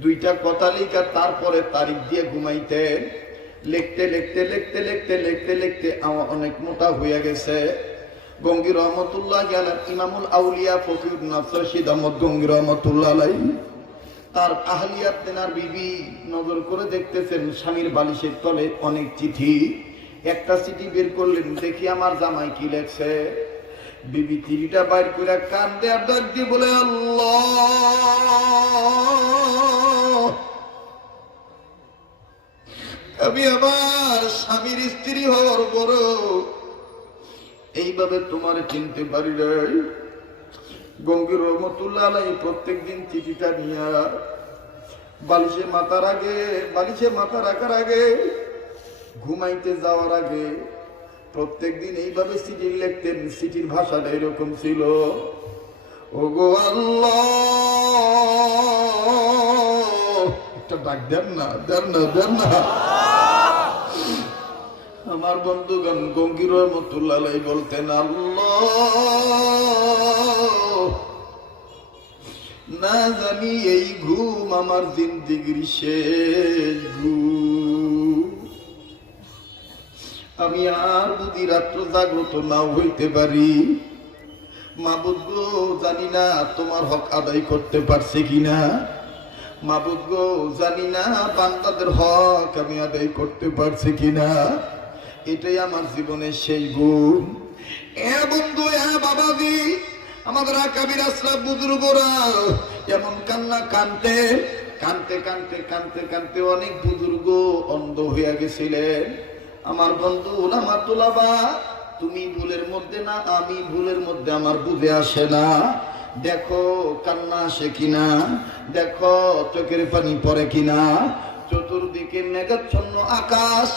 দুইটা কথা লিখা তারপরে তারিখ দিয়ে ঘুমাইতে। লিখতে লিখতে লিখতে লিখতে লিখতে লিখতে আমার অনেক মোটা হয়ে গেছে। গঙ্গি রহমতুল্লাহ আলাইহি ইমামুল আউলিয়া ফকির রশিদ আহমদ গঙ্গি রহমতুল্লাহ আলাইহি তার আহলিয়াত তেনার বিবি নজর করে দেখতেছেন স্বামীর বালিশের তলে অনেক চিঠি। একটা চিঠি বের করলেন, দেখি আমার জামাই কি লেখছে। বিবি চিঠিটা বাইর করে কান্দে আর ডাক দিয়ে বলে, আল্লাহ, আমি আমার স্বামীর স্ত্রী হওয়ার বড় এইভাবে তোমার চিনতে পারি নাই। গঙ্গি রহমতুল্লাহ আলাইহি প্রত্যেক দিন চিঠিটা নিয়ে বালিশে মাথা রাখার আগে ঘুমাইতে যাওয়ার আগে প্রত্যেক দিন এইভাবে চিঠি লিখতেন। চিঠির ভাষাটা এরকম ছিল, ওগো আল্লাহ, একটা ডাক দেন না, দেন না, দেন না। আমার বন্ধুগণ গঙ্গি রহমতুল্লাহ আলাইহি বলতেন, আল্লাহ, না জানি এই ঘুম আমার জিন্দেগির শেষ ঘুম, আমি আর বুঝি রাত্র জাগ্রত নাও হইতে পারি। মাবুদ গো, জানি না তোমার হক আদায় করতে পারছি কিনা। মাবুদ গো, জানি না বান্দাদের হক আমি আদায় করতে পারছি কিনা। এটাই আমার জীবনের সেই গুণ। এ বন্ধু, এ বাবাজি, আমাদের আকাবির আশরাফ বুজুর্গরা এমন কান্না কানতে কানতে কানতে কানতে কানতে অনেক বুজুর্গ অন্ধ হইয়া গেছিলেন। আমার বন্ধু উলামা তুলাবা, তুমি ভুলের মধ্যে না, আমি ভুলের মধ্যে, আমার বুঝে আসে না। দেখো কান্না আসে কিনা, দেখো চোখের পানি পড়ে কিনা। চতুর্দিকে মেঘাচ্ছন্ন আকাশ,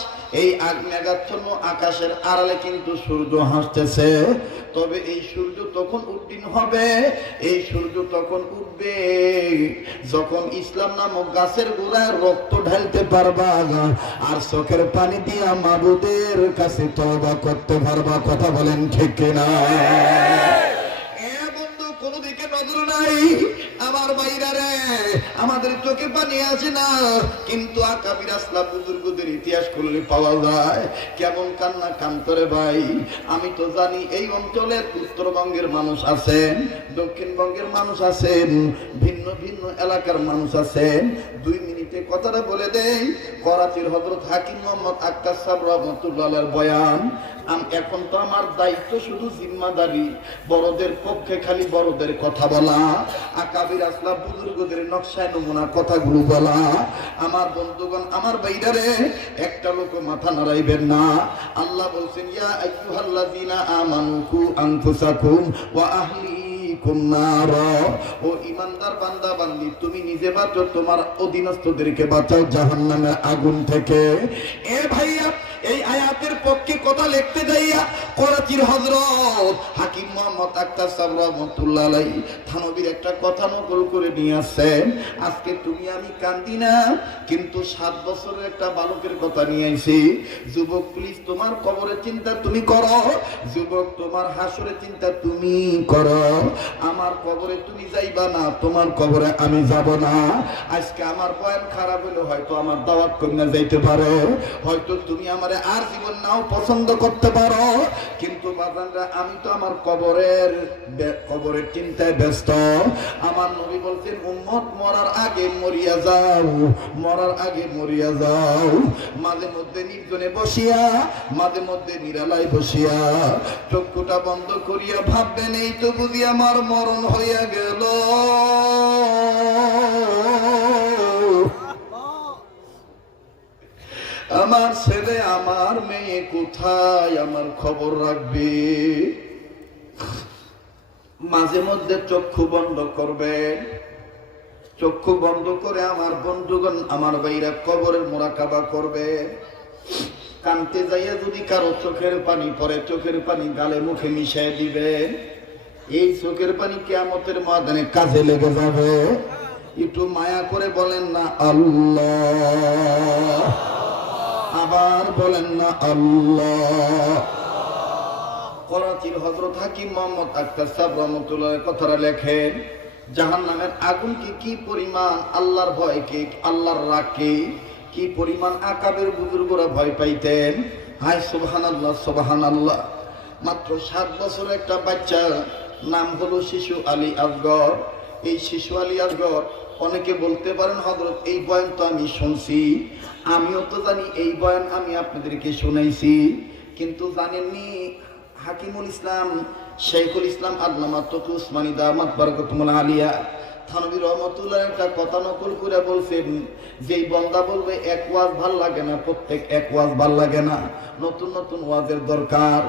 এই মেঘাচ্ছন্ন আকাশের আড়ালে কিন্তু সূর্য হাসতেছে। তবে এই সূর্য তখন উদ্দিন হবে, এই সূর্য তখন উঠবে যখন ইসলাম নামক গাছের গোড়ায় রক্ত ঢালতে পারবা আর চোখের পানি দিয়া মাবুদের কাছে তওবা করতে পারবা। কথা বলেন ঠিক কিনা? কোনো দিকে নজর নাই আমার বাইরা রে, আমাদের চোখে পানি আসে না, কিন্তু আকাবির আসলাফ বুজুর্গদের ইতিহাস করলে পাওয়া যায় কেমন কান্না কান্তরে ভাই। আমি তো জানি এই অঞ্চলের উত্তরবঙ্গের মানুষ আছেন, দক্ষিণবঙ্গের মানুষ আছেন, ভিন্ন ভিন্ন এলাকার মানুষ আছেন। 2 মিনিটে কথাটা বলে দেই। করাচির হযরত হাকিম মোহাম্মদ আক্তার সাহেব রহমাতুল্লাহ আলাইহির বয়ান। এখন তো আমার দায়িত্ব শুধু জিম্মাদারি, বড়দের পক্ষে খালি বড়দের কথা বলা, আকাবির আসলাফ বুজুর্গদের নকশায় নমুনা কথাগুলো বলা। আমার বন্ধুগণ, আমার বাইরে একটা লোক মাথা নাড়াইবেন না। আল্লাহ বলছেন, ইয়া আইয়ুহাল্লাযীনা আমানু কু আনফুসাকুম ওয়া আহলিকুম নার। ও ঈমানদার বান্দা বান্দি, তুমি নিজে বাঁচো, তোমার অধীনস্থদেরকে বাঁচাও জাহান্নামের আগুন থেকে। এ ভাইয়া, এই আয়াতের পক্ষে কথা লিখতে যাইয়া করাচির হযরত হাকিম মোহাম্মদ আক্তার সাহেব রহমাতুল্লাহ আলাইহি থানবীর একটা কথা নকল করে নিয়ে আসেন। আজকে তুমি আমি কান্দি না, কিন্তু 7 বছরের একটা বালকের কথা নিয়ে আইছি। যুবক, প্লিজ তোমার কবরের চিন্তা তুমি করো, যুবক তোমার হাসরের চিন্তা তুমি করো। আমার কবরে তুমি যাইবা না, তোমার কবরে আমি যাব না। আজকে আমার বয়ান খারাপ হলে হয়তো আমার দাওয়াত কন্যা যাইতে পারে, হয়তো তুমি আমার আমারে আর জীবন নাও পছন্দ করতে পারো, কিন্তু বাজানরা আমি তো আমার কবরের চিন্তায় ব্যস্ত। আমার নবী বলছেন উম্মত মরার আগে মরিয়া যাও, মরার আগে মরিয়া যাও। মাঝে মধ্যে নির্জনে বসিয়া, মাঝে মধ্যে নিরালায় বসিয়া চক্ষুটা বন্ধ করিয়া ভাববেন এই তো বুঝি আমার মরণ হইয়া গেল। আমার ছেলে আমার মেয়ে কোথায় আমার খবর রাখবে। মাঝে মধ্যে চক্ষু বন্ধ করবেন, চক্ষু বন্ধ করে আমার বন্ধুগণ আমার ভাইরা কবরের মোরাকাবা করবে। কানতে যাইয়া যদি কারো চোখের পানি পড়ে, চোখের পানি গালে মুখে মিশিয়ে দিবেন। এই চোখের পানি কিয়ামতের ময়দানে কাজে লেগে যাবে। একটু মায়া করে বলেন না আল্লাহ, আবার বলেন না আল্লাহ। করাচির হযরত হাকিম মোহাম্মদ আখতার সাহেব রহমাতুল্লাহ কথাটা লেখেন, জাহান্নামের আগুন কি পরিমাণ আল্লাহর ভয়কে, আল্লাহর রাগকে কি পরিমাণ আকাবের বুজুর্গরা ভয় পাইতেন। হায় সুবহানাল্লাহ সুবহানাল্লাহ। মাত্র 7 বছর একটা বাচ্চা, নাম হলো শিশু আলী আসগর। এই শিশু আলী আসগর, অনেকে বলতে পারেন হযরত এই বয়ান তো আমি শুনছি, আমিও তো জানি এই বয়ান আমি আপনাদেরকে শুনাইছি, কিন্তু জানেননি হাকিমুল ইসলাম শেখুল ইসলাম আল্লামা তকি উসমানী দামাত বারাকাতুহুল আলিয়া থানভী রহমাতুল্লাহ একটা কথা নকল করে বলছেন, যেই বান্দা বলবে এক ওয়াজ ভাল লাগে না, প্রত্যেক এক ওয়াজ ভাল লাগে না, নতুন নতুন ওয়াজের দরকার,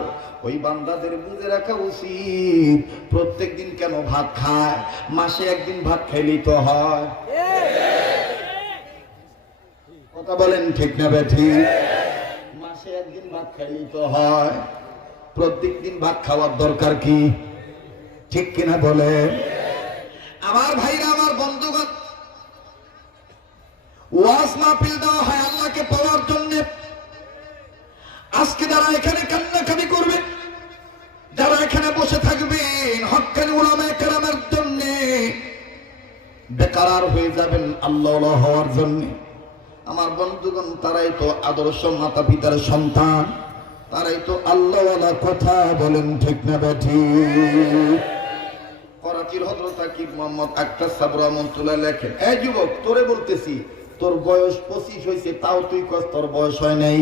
ওই বান্দাদের বুঝে রাখা উচিত প্রত্যেক দিন কেন ভাত খায়, মাসে একদিন ভাত খাইলেই তো হয়। কথা বলেন ঠিক না বেঠি? মাসে একদিন ভাত খাইলেই তো হয়, প্রত্যেক দিন ভাত খাওয়ার দরকার কি? ঠিক কিনা বলে? আমার ভাইরা, আমার বন্ধুগণ, ওয়াজ মাহফিল দেওয়া হয় আল্লাহকে পাওয়ার জন্য। আজকে যারা এখানে কান্নাকাটি করবেন, যারা এখানে বসে থাকবেন হক্কানি উলামায়ে কেরামের জন্য, বেকার হয়ে যাবেন আল্লাহ হওয়ার জন্য। আমার বন্ধুগণ, তারাই তো আদর্শ মাতা পিতার সন্তান, তারাই তো আল্লাহওয়ালা। কথা বলেন ঠিক না বেঠিক? করাচির হযরত হাকিম মোহাম্মদ আখতার সাহেব রহমাতুল্লাহ লেখেন, এই যুবক, তোরে বলতেছি, তোর বয়স 25 হয়েছে, তাও তুই কস তোর বয়স হয় নাই।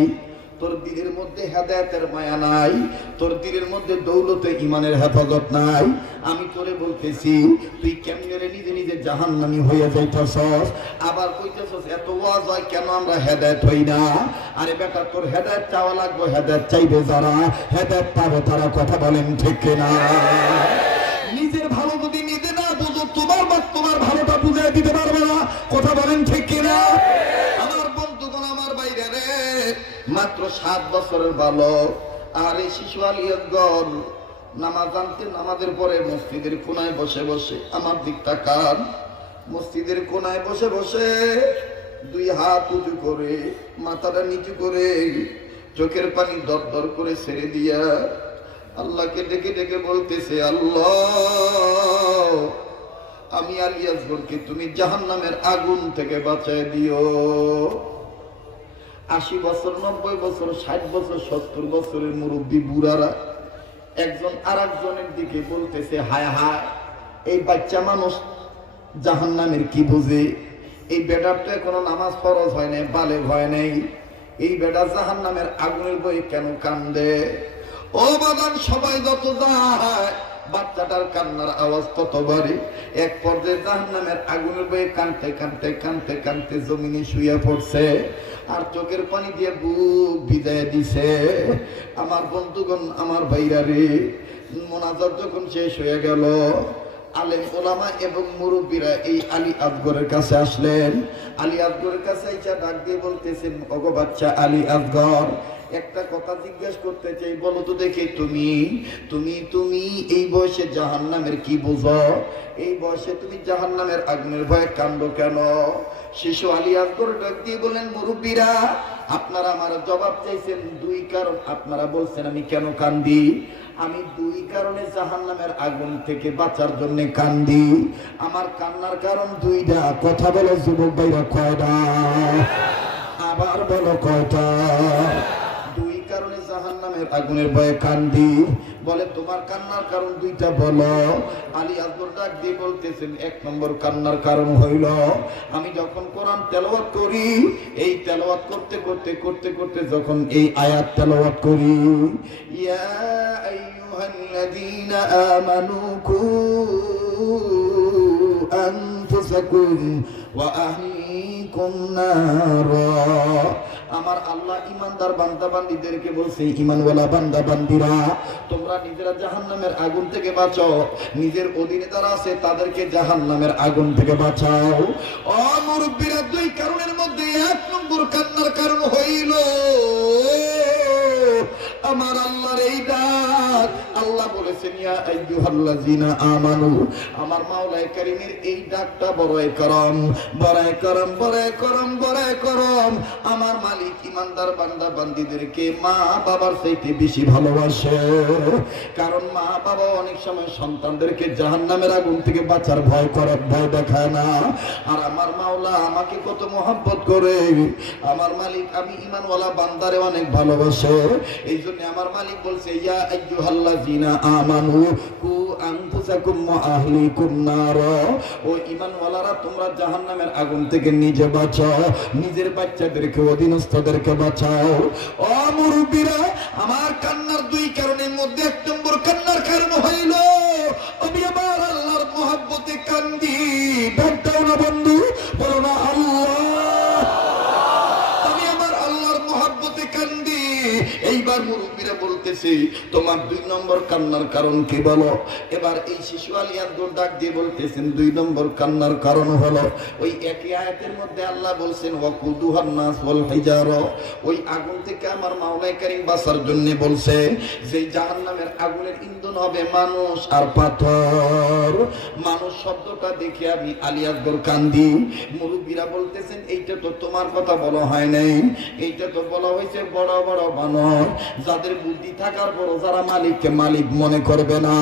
তোর দিলের মধ্যে হেদায়েতের মায়া নাই, তোর দিলের মধ্যে দৌলতে ইমানের হেফাজত নাই। আমি তোরে বলতেছি, তুই কেমনে রে নিজে নিজে জাহান্নামী হয়ে যাইতেছস, আবার কইতেছস এত ওয়াজ হয় কেন আমরা হেদায়েত হই না। আরে বেটা, তোর হেদায়েত চাওয়া লাগবে, হেদায়েত চাইবে যারা, হেদায়েত পাবে তারা। কথা বলেন ঠিক কিনা? নিজের ভালো যদি নিজে না বুঝো, তোমার ভালোটা বুঝাই দিতে পারবে না। কথা বলেন ঠিক কিনা? আমার বন্ধুগণ, আমার বাইরে রে, মাত্র 7 বছরের বালক আর এই শিশু আলী আসগর নামাজ আনতে, নামাজের পরে মসজিদের কোনায় বসে বসে, আমার দিক তাকান, মসজিদের কোনায় বসে বসে 2 হাত উঁচু করে, মাথাটা নিচু করে, চোখের পানি দর দর করে ছেড়ে দিয়া আল্লাহকে ডেকে ডেকে বলতেছে, আল্লাহ, আমি আলী আসগরকে তুমি জাহান্নামের আগুন থেকে বাঁচায় দিও। 80 বছর, 90 বছর, 60 বছর, 70 বছরের মুরব্বী বুড়ারা একজন আর একজনের দিকে বলতেছে, হায় হায়, এই বাচ্চা মানুষ জাহান্নামের কি বুঝে? এই বেটার তো এখনো নামাজ ফরজ হয় নাই, বালেগ হয় নাই, এই বেটা জাহান্নামের আগুনের বই কেন কান্দে? ও বাগান, সবাই যত যায় বাচ্চাটার কান্নার আওয়াজ তত বাড়ে। এক পর্যায়ে জাহান্নামের আগুনের বয়ে কানতে কানতে কানতে কানতে জমিনে শুয়ে পড়ছে, আর চোখের পানি দিয়ে বুক ভিজায় দিছে। আমার বন্ধুগণ, আমার ভাইরা রে, মোনাজাত যখন শেষ হয়ে গেল, আলেম ওলামা এবং মুরব্বীরা এই আলী আসগরের কাছে আসলেন। আলী আসগরের কাছে আইসা ডাক দিয়ে বলতেছেন, ওগো বাচ্চা আলী আসগর, একটা কথা জিজ্ঞাসা করতে চাই, বলো তো দেখে, তুমি তুমি তুমি এই বয়সে জাহান্নামের কি বুঝো? এই বয়সে তুমি জাহান্নামের আগুনের ভয়ে কান্দো কেন? শিশু আলী আসগর ডাক দিয়ে বলেন, মুরব্বীরা, আপনারা আমার জবাব চাইছেন 2 কারণ। আপনারা বলছেন আমি কেন কান্দি? আমি 2 কারণে জাহান্নামের আগুন থেকে বাঁচার জন্য কান্দি। আমার কান্নার কারণ 2টা। কথা বলো যুবক ভাইরা, কয়টা? আবার বলো কয়টা? জাহান্নামের আগুনের ভয়ে কান্দি। বলে তোমার কান্নার কারণ দুইটা বলো। আলী আকবর ডাক দিয়ে বলতেছেন, এক নম্বর কান্নার কারণ হইল আমি যখন কোরআন তেলাওয়াত করি, এই তেলাওয়াত করতে করতে করতে করতে যখন এই আয়াত তেলাওয়াত করি, ইয়া আইয়ুহাল্লাযীনা আমানু কু আনফুসাকুম ওয়া আহলিকুম নারা। আমার আল্লাহ ইমানদার বান্দা বান্দীদেরকে বলছে, ইমানওয়ালা বান্দা বান্দীরা, তোমরা নিজেরা জাহান্নামের আগুন থেকে বাঁচাও, নিজের অধীনে যারা আছে তাদেরকে জাহান্নামের আগুন থেকে বাঁচাও। ও মুরব্বীরা, দুই কারণের মধ্যে এক নম্বর কান্নার কারণ হইল আমার আল্লাহর এই ডাক। আল্লাহ বলেছেন, ইয়া আইয়ুহাল্লাযীনা আমানু, আমার মাওলায়ে কারীমের এই ডাকটা বড়ই করম, বড়ই করম, বড়ই করম, বড়ই করম। আমার মালিক ইমানদার বান্দা বান্দীদেরকে মা বাবার চাইতে বেশি ভালোবাসে। কারণ মা বাবা অনেক সময় সন্তানদেরকে জাহান্নামের আগুন থেকে বাঁচার ভয় করে, ভয় দেখায় না। আর আমার মাওলা আমাকে কত মহব্বত করে। আমার মালিক আমি ঈমানওয়ালা বান্দারে অনেক ভালোবাসে। এই জন্য আমার মালিক বলছে, ইয়া আইয়ুহাল্লাযীনা আমানু কু আনফুসাকুম ওয়া আহলিকুম নার। ও ঈমানওয়ালারা, তোমরা জাহান্নামের আগুন থেকে নিজে বাঁচাও, নিজের বাচ্চাদেরকে অধীনস্থদেরকে বাঁচাও। ও মুরব্বীরা, আমার কান্নার দুই কারণের মধ্যে এক নম্বর কান্নার কারণ হইল আমি আমার আল্লাহর মহব্বতে কান্দি। ডাক দাও না বন্ধু, বলো না আল্লাহ, আমি আমার আল্লাহর মহব্বতে কান্দি। এইবার মুরব্বীরা বলতেছে, তোমার দুই নম্বর কান্নার কারণ কি বলো? এবার এই শিশু আলী আকবর ডাক দিয়ে বলতেছেন, দুই নম্বর কান্নার কারণ হলো ওই একই আয়াতের মধ্যে আল্লাহ বলছেন, ওয়াকুদুহান নাস ওয়াল হিজারা। ওই আগুন থেকে আমার মাওলায়ে কারীম বাঁচার জন্য বলছে যে জাহান্নামের আগুনের ইন্ধন হবে মানুষ আর পাথর। মানুষ শব্দটা দেখে আমি আলী আকবর কান্দি। মুরব্বীরা বলতেছেন, এইটা তো তোমার কথা বলা হয় নাই, এইটা তো বলা হয়েছে বড় বড় বানর, যাদের বুদ্ধি থাকার পর যারা মালিককে মালিক মনে করবে না,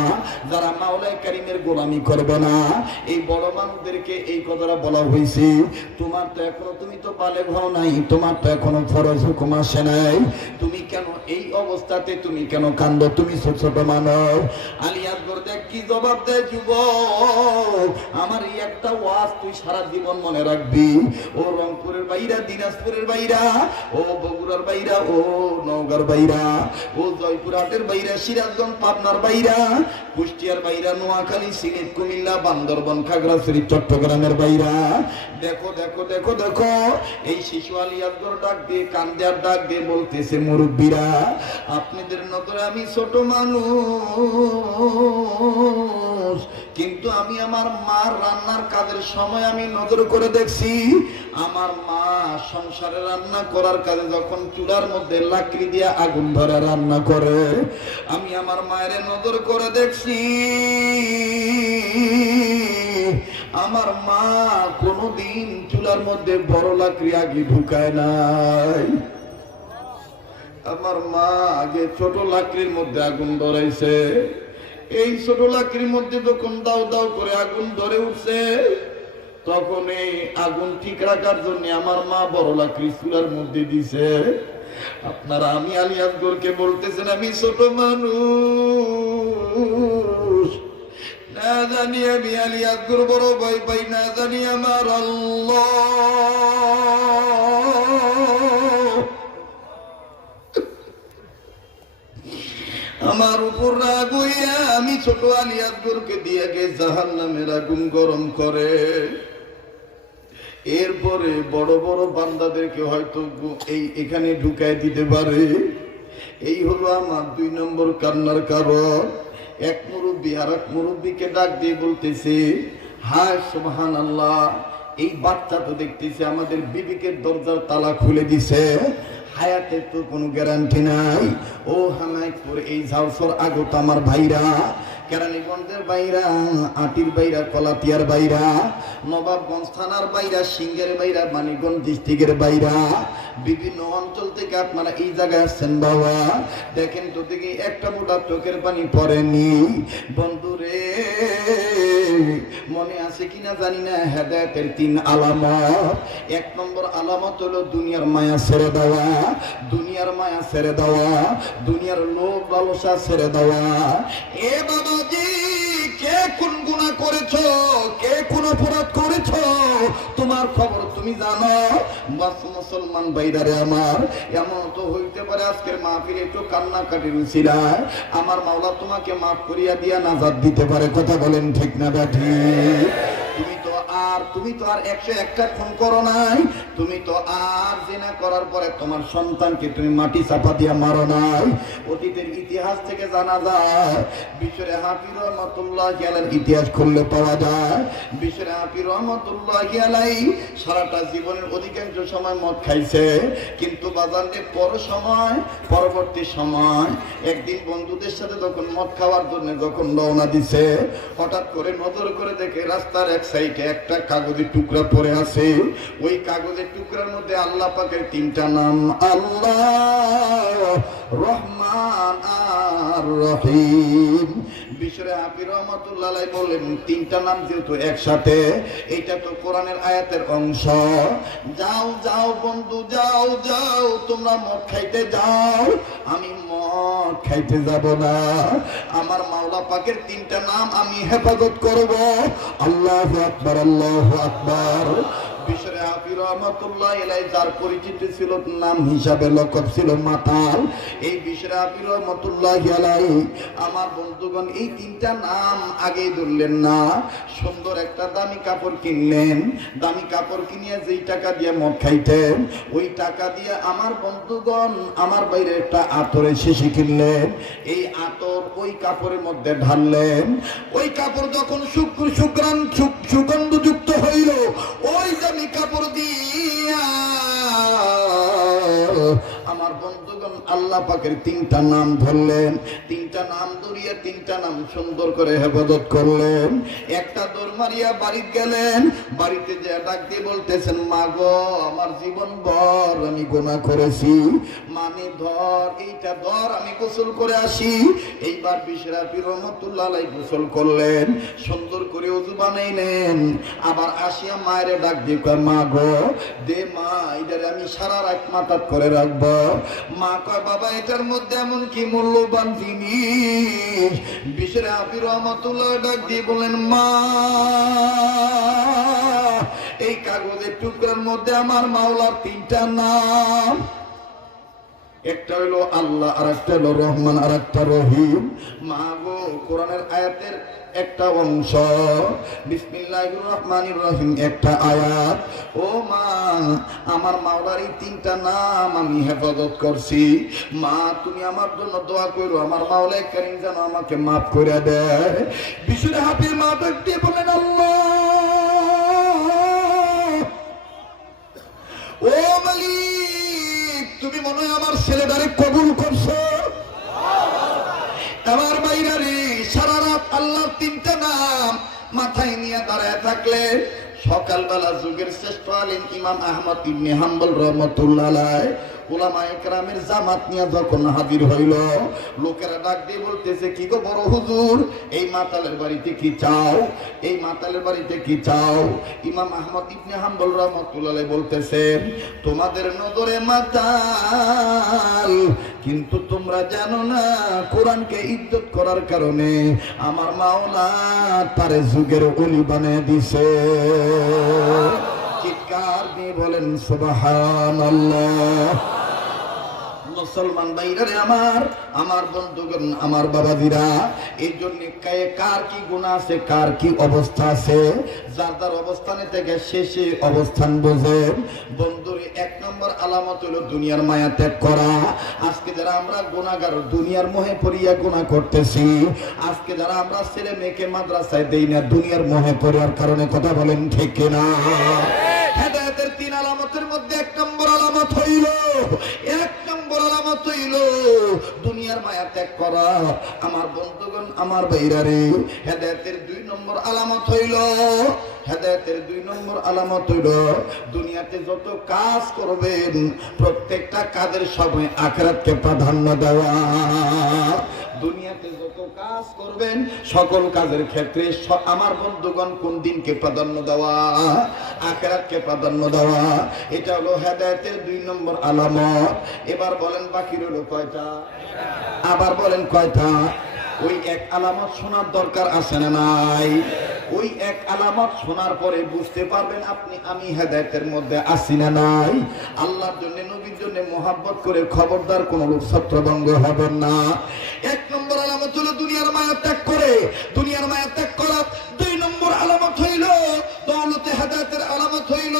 যারা মাওলায়ে কারীমের গোলামি করবে না, এই বড় মানুষদেরকে এই কথাটা বলা হয়েছে। তোমার তো এখনো, তুমি তো বালেগ হও নাই, তোমার তো এখনো ফরজ হুকুম আসে নাই, তুমি কেন এই অবস্থাতে, তুমি কেন কান্দো, তুমি ছোট ছোট মানুষ। আলী আকবর দেখ কি জবাব দেয়, যুবক আমার এই একটা ওয়াজ তুই সারা জীবন মনে রাখবি। ও রংপুরের বাইরা, দিনাজপুরের বাইরা, ও বগুড়ার বাইরা, ও নওগাঁর বাইরা, ও জয়পুরহাটের বাইরা, সিরাজগঞ্জ পাবনার বাইরা, কুষ্টিয়ার বাইরা, নোয়াখালী, সিলেট, কুমিল্লা, বান্দরবান, খাগড়াছড়ি, চট্টগ্রামের বাইরা, দেখো দেখো দেখো দেখো, এই শিশু আলী আকবর ডাক দিয়ে কান্দে আর ডাক দিয়ে বলতেছে, মুরব্বীরা আপনাদের নজরে আমি ছোট মানুষ, কিন্তু আমি আমার মার রান্নার কাজের সময় আমি নজর করে দেখছি, আমার মা সংসারে রান্না করার কাজে যখন চুলার মধ্যে লাকড়ি দিয়ে আগুন ধরে রান্না করে, আমি আমার মায়ের নজর করে দেখছি আমার মা কোনদিন চুলার মধ্যে বড় লাকড়ি আগে ঢুকায় নাই। আমার মা আগে ছোট লাকড়ির মধ্যে আগুন ধরাইছে। এই ছোট লাকড়ির মধ্যে যখন দাও দাও করে আগুন ধরে উঠছে, তখন এই আগুন ঠিক রাখার জন্য আমার মা বড় লাকড়ি চুলার মধ্যে দিছে। আপনারা আমি আলী আকবরকে বলতেছেন, আমি ছোট মানুষ, না জানি আমি আলী আকবর বড় ভয় পাই, না জানি আমার আল্লাহ আমার উপর রাগ হইয়া আমি ছোট আলী আকবরকে দিয়ে গে জাহান্নামের আগুন গরম করে। এরপরে বড় বড় বান্দাদেরকে হয়তো এখানে ঢুকায় দিতে পারে। এই হলো আমার দুই নম্বর কান্নার কারণ। এক মুরব্বী আর এক মুরব্বীকে ডাক দিয়ে বলতেছে, হায় সুবহানাল্লাহ, এই বাচ্চা তো দেখতেছে আমাদের বিবেকের দরজার তালা খুলে দিছে, হায়াতের তো কোনো গ্যারান্টি নাই। ও হামায়তপুর, এই ঝাউসর আগত আমার ভাইরা, কেরানীগঞ্জের বাইরা, আটির বাইরা, কলাতিয়ার বাইরা, নবাবগঞ্জ থানার বাইরা, সিংহের বাইরা, মানিকগঞ্জ ডিস্ট্রিক্টের বাইরা, বিভিন্ন অঞ্চল থেকে আপনারা এই জায়গায় আসছেন। বাবা দেখেন তো দেখি একটা মোটা চোখের পানি পড়েনি। বন্ধুরে মনে আছে কিনা জানি না, হেদায়েতের 3 আলামত। 1 নম্বর আলামত হলো দুনিয়ার মায়া ছেড়ে দেওয়া, দুনিয়ার মায়া ছেড়ে দেওয়া, দুনিয়ার লোভ লালসা ছেড়ে দেওয়া। এ বাবাজি, কে কোন গুনাহ করেছো, কে কোন অপরাধ করেছো, তোমার খবর তুমি জানো। মুসলমান ভাইরারে আমার, এমন তো হইতে পারে আজকের মাহফিলে একটু কান্নাকাটির উছিলায় আমার মাওলা তোমাকে মাফ করিয়া দিয়া নাজাত দিতে পারে। কথা বলেন ঠিক না ব্যাঠিক? তুমি তো আর 101টা খুন করো নাই, তুমি তো আর জিনা করার পরে তোমার সন্তানকে তুমি মাটি চাপা দিয়া মারো নাই। অতীতের ইতিহাস থেকে জানা যায়, বিশ্বরে হাফিজ রহমাতুল্লাহি আলাইহির ইতিহাস খুললে পাওয়া যায়, বিশ্বরে হাফিজ রহমাতুল্লাহি আলাইহি সারাটা জীবনের অধিকাংশ সময় মদ খাইছে, কিন্তু বাজারে পরবর্তী সময় একদিন বন্ধুদের সাথে যখন মদ খাওয়ার জন্য যখন রওনা দিছে, হঠাৎ করে নজর করে দেখে রাস্তার এক সাইডে একটা কাগজের টুকরা পড়ে আছে। ওই কাগজের টুকরার মধ্যে আল্লাহ পাকের 3টা নাম, আল্লাহ, রহমান আর রহিম। বিশ্বরে হাফিজ রহমাতুল্লাহ আলাইহি বলেন 3টা নাম যেহেতু একসাথে, এটা তো কোরআনের আয়াতের অংশ। যাও যাও বন্ধু, যাও যাও, তোমরা মদ খাইতে যাও, আমি মদ খাইতে যাব না। আমার মাওলা পাকের 3টা নাম আমি হেফাজত করব। আল্লাহু আকবার, আল্লাহু আকবার। বিশ্বরে হাফিজ রহমাতুল্লাহি আলাইহি যার পরিচিত ছিল নাম হিসাবে লকব ছিল মাতাল, এই বিশ্বরে হাফিজ রহমাতুল্লাহি আলাইহি আমার বন্ধুগণ এই 3টা নাম আগেই ধরলেন না। সুন্দর একটা দামি কাপড় কিনলেন, দামি কাপড় কিনিয়ে যেই টাকা দিয়ে মদ খাইতেন, ওই টাকা দিয়ে আমার বন্ধুগণ আমার বাইরে একটা আতরের শিশি কিনলেন। এই আতর ওই কাপড়ের মধ্যে ঢাললেন। ওই কাপড় যখন সুগন্ধযুক্ত হইল, ওই দামি কাপড় দিয়া আমার বন্ধুগণ আল্লাহ পাকের 3টা নাম ধরলেন। 3টা নাম ধরিয়া 3টা নাম সুন্দর করে হেফাজত করলেন। একটা দৌড় মারিয়া বাড়িতে গেলেন, বাড়িতে যে ডাক দিয়ে বলতেছেন, মা গো, আমার জীবন ভর আমি গুনাহ করেছি, মানে ধর, এইটা ধর, আমি গোসল করে আসি। এইবার বিশ্বরে হাফিজ রহমাতুল্লাহ আলাইহি গোসল করলেন, সুন্দর করে ওযু বানাইলেন। আবার আসিয়া মায়ের ডাক দিয়ে কয়, মা গো, দে মা, এটারে আমি সারা রাত মাথাত করে রাখবো। মা কয়, বাবা, এটার মধ্যে এমন কি মূল্যবান জিনিস? বিশ্বরে হাফিজ রহমাতুল্লাহ ডাক দিয়ে বলেন, মা, এই কাগজের টুকরার মধ্যে আমার মাওলার 3টা নাম, একটা হলো আল্লাহ, আর একটা হলো রহমান, আর একটা রহিম। মা গো, কোরআনের আয়াতের একটা অংশ, বিসমিল্লাহির রহমানির রহিম একটা আয়াত। ও মা, আমার মাওলার এই 3টা নাম আমি হেফাজত করছি। মা, তুমি আমার জন্য দোয়া করো, আমার মাওলা কারীম যেন আমাকে মাফ করে দেয়। বিশ্বরে হাফিজ মা ব্যক্তি বলেন, আল্লাহ, ও মালিক, তুমি মনে হয় আমার ছেলেটারে কবুল করছো। আমার বাইরা রে, সারা রাত আল্লাহর 3টা নাম মাথায় নিয়ে দাঁড়ায় থাকলে সকালবেলা যুগের শ্রেষ্ঠ আলেম ইমাম আহমদ ইবনে হাম্বল রাহমাতুল্লাহ আলাইহি উলামায়ে কেরামের জামাত নিয়ে যখন হাজির হইল, লোকেরা ডাক দিয়ে বলতেছে, কি গো বড় হুজুর, এই মাতালের বাড়িতে কি চাও, এই মাতালের বাড়িতে কি চাও? ইমাম আহমদ ইবনে হাম্বল রাহমাতুল্লাহ আলাইহি বলতেছেন, তোমাদের নজরে মাতাল, কিন্তু তোমরা জানো না কোরআনকে ইজ্জত করার কারণে আমার মাওলা তারে যুগের ওলি বানিয়ে দিছে। চিৎকার দিয়ে বলেন সুবহানাল্লাহ। মুসলমান ভাইরা আমার বন্ধুগণ, আমার বাবাজিরা, এই জন্য কার কি গুনাহ আছে, কার কি অবস্থা আছে, যার যার অবস্থানে থেকে শেষে অবস্থান বোঝেন। বন্ধুরে 1 নম্বর আলামত হলো দুনিয়ার মায়া ত্যাগ করা। আজকে যারা আমরা গুনাহগার, দুনিয়ার মোহে পড়িয়া গুনাহ করতেছি, আজকে যারা আমরা ছেলে মেয়েকে মাদ্রাসায় দেই না দুনিয়ার মোহে পড়ার কারণে, কথা বলেন ঠিক কিনা? হেদায়েতের 3 আলামতের মধ্যে 1 নম্বর আলামত হইল, 1 নম্বর আলামত হইল দুনিয়ার মায়া ত্যাগ করা। আমার বন্ধুগণ, আমার ভাইরা রে, হেদায়েতের 2 নম্বর আলামত হইল, হেদায়েতের 2 নম্বর আলামত হইল দুনিয়াতে যত কাজ করবেন প্রত্যেকটা কাজের সময় আখিরাতকে প্রাধান্য দেওয়া। দুনিয়াতে যত কাজ করবেন সকল কাজের ক্ষেত্রে আমার বন্ধুগণ কোন দিনকে প্রাধান্য দেওয়া? আখিরাতকে প্রাধান্য দেওয়া। এটা হলো হেদায়েতের 2 নম্বর আলামত। এবার বলেন বাকি রইল কয়টা? আবার বলেন কয়টা? ওই এক আলামত শোনার দরকার আছে না নাই? ওই এক আলামত শোনার পরে বুঝতে পারবেন আপনি আমি হেদায়েতের মধ্যে আছি না নাই। আল্লাহর জন্য নবীর জন্য মোহাব্বত করে খবরদার কোন লোক ছত্রভঙ্গ হবেন না। 1 নম্বর আলামত হলো দুনিয়ার মায়া ত্যাগ করে, দুনিয়ার মায়া ত্যাগ করা। 2 নম্বর আলামত হইল দৌলতে হেদায়েতের আলামত হইল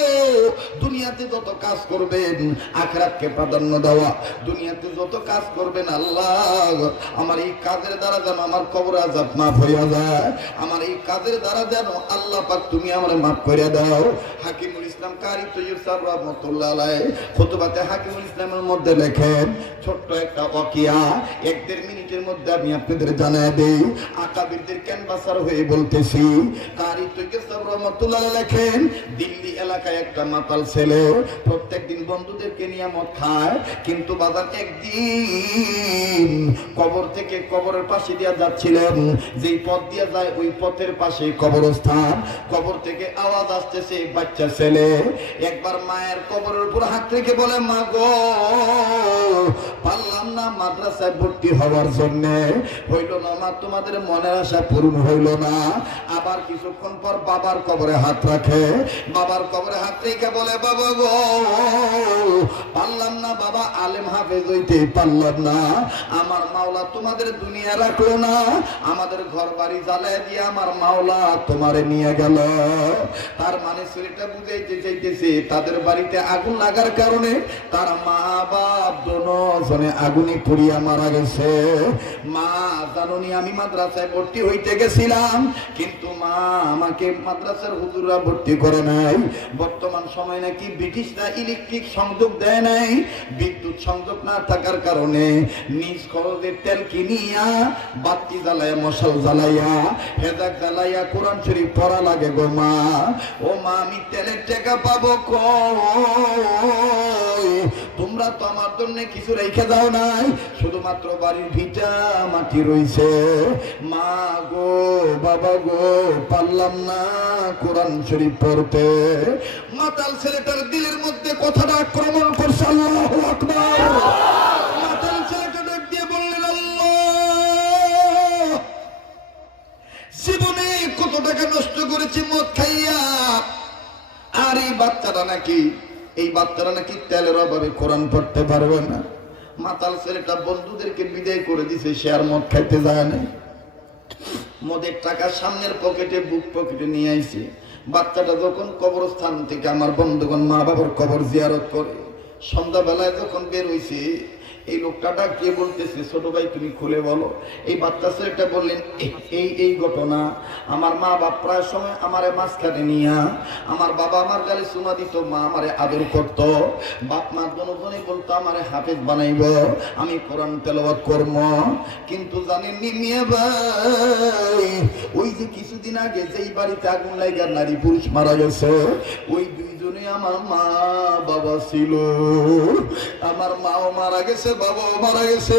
দুনিয়াতে যত কাজ করবেন আখিরাতকে প্রাধান্য দেওয়া। দুনিয়াতে যত কাজ করবেন আল্লাহ আমার এই কাজের দ্বারা যেন আমার কবর আযাব মাফ হইয়া যায়, আমার এই কাজের দ্বারা যেন আল্লাহ পাক তুমি আমারে মাফ করে দাও। হাকিমুল ইসলাম কারি তৈয়ব সাহেব রাহমাতুল্লাহ আলাইহি খুতবাতে হাকিমুল ইসলামের মধ্যে লেখেন ছোট্ট একটা ওয়াকিয়া 1-1.5 মিনিটের মধ্যে আমি আপনাদের জানায় দেই। আকাবিরদের ক্যানভাসার হয়ে বলতেছি। কারি তৈয়ব সাহেব রাহমাতুল্লাহ আলাইহি লেখেন দিল্লি এলাকায় একটা মাতাল ছেলে প্রত্যেকদিন বন্ধুদেরকে নিয়ে মদ খায়, কিন্তু বাজার একদিন কবর থেকে কবরের পাশে দিয়ে যাচ্ছিলেন, যেই পথ দিয়ে যায় ওই পথের পাশে কবরস্থান। কবর থেকে আওয়াজ আসতেছে বাচ্চা ছেলে একবার মায়ের কবরের উপর হাত রেখে বলে মা গো পারলাম না মাদ্রাসায় ভর্তি হওয়ার জন্য, হইল না মা তোমাদের মনের আশা পূরণ হইল না। আবার কিছুক্ষণ পর বাবার কবরে হাত রাখে, বাবার কবরে হাত রেখে বলে বাবা গো পারলাম না বাবা আলেম হাফেজ হইতে পারলাম না, আমার মাওলা তোমাদের দুনিয়া রাখলো না, আমাদের ঘর বাড়ি জ্বালায় দিয়ে আমার মাওলা তোমারে নিয়ে গেল। তার মানে ছেলেটা বুঝাইতে চাইতেছে তাদের বাড়িতে আগুন লাগার কারণে তার মা বাপ দুজনে আগুনে পুড়িয়া মারা গেছে। মা জানুনি আমি মাদ্রাসায় ভর্তি হইতে গেছিলাম, কিন্তু মা আমাকে মাদ্রাসার হুজুররা ভর্তি করে নাই। বর্তমান সময় নাকি ব্রিটিশরা ইলেকট্রিক সংযোগ দেয় নাই, বিদ্যুৎ সংযোগ না থাকার কারণে নিজ খরচে তেল কিনিয়া বাতি জ্বালাইয়া মশাল জ্বালাইয়া হেদাক জ্বালাইয়া কোরআন শরীফ পড়া লাগে গো মা। ও মা আমি তেলের টাকা পাবো কই? তোমরা তো আমার জন্য কিছু রেখে দাও নাই, শুধুমাত্র বাড়ির ভিটা মাটি রইছে। মা গো বাবা গো পারলাম না কোরআন শরীফ পড়তে। মাতাল ছেলেটার দিলের মধ্যে কথাটা আক্রমণ করছে। আল্লাহু আকবার। মাতাল ছেলেটা ডাক দিয়ে বললেন আল্লাহ জীবনে কত টাকা নষ্ট করেছি মদ খাইয়া, আর এই বাচ্চাটা নাকি তেলের অভাবে কোরআন পড়তে পারবে না। মাতাল ছেলেটা বন্ধুদেরকে বিদায় করে দিছে, সে আর মদ খাইতে যায় না। মদের টাকা সামনের পকেটে বুক পকেটে নিয়ে আইছে। বাচ্চাটা যখন কবরস্থান থেকে আমার বন্ধুগণ মা বাবার কবর জিয়ারত করে সন্ধ্যাবেলায় যখন বের হইছে, এই লোকটা ডাকিয়ে বলতেছে ছোট ভাই তুমি খুলে বলো। এই বাচ্চা ছেলেটা বললেন এই ঘটনা, আমার মা বাপ প্রায় সময় আমারে মাঝখানে নিয়া, আমার বাবা আমার গালে চুমা দিত, মা আমারে আদর করত, বাপ মা দুজনে বলতো আমারে হাফেজ বানাইব, আমি কোরআন তেলাওয়াত করব। কিন্তু জানেন নি মিয়া ভাই, ওই যে কিছুদিন আগে যেই বাড়িতে আগুন লাগার নারী পুরুষ মারা গেছে, ওই দুইজনে আমার মা বাবা ছিল। আমার মাও মারা গেছে, বাবাও মারা গেছে।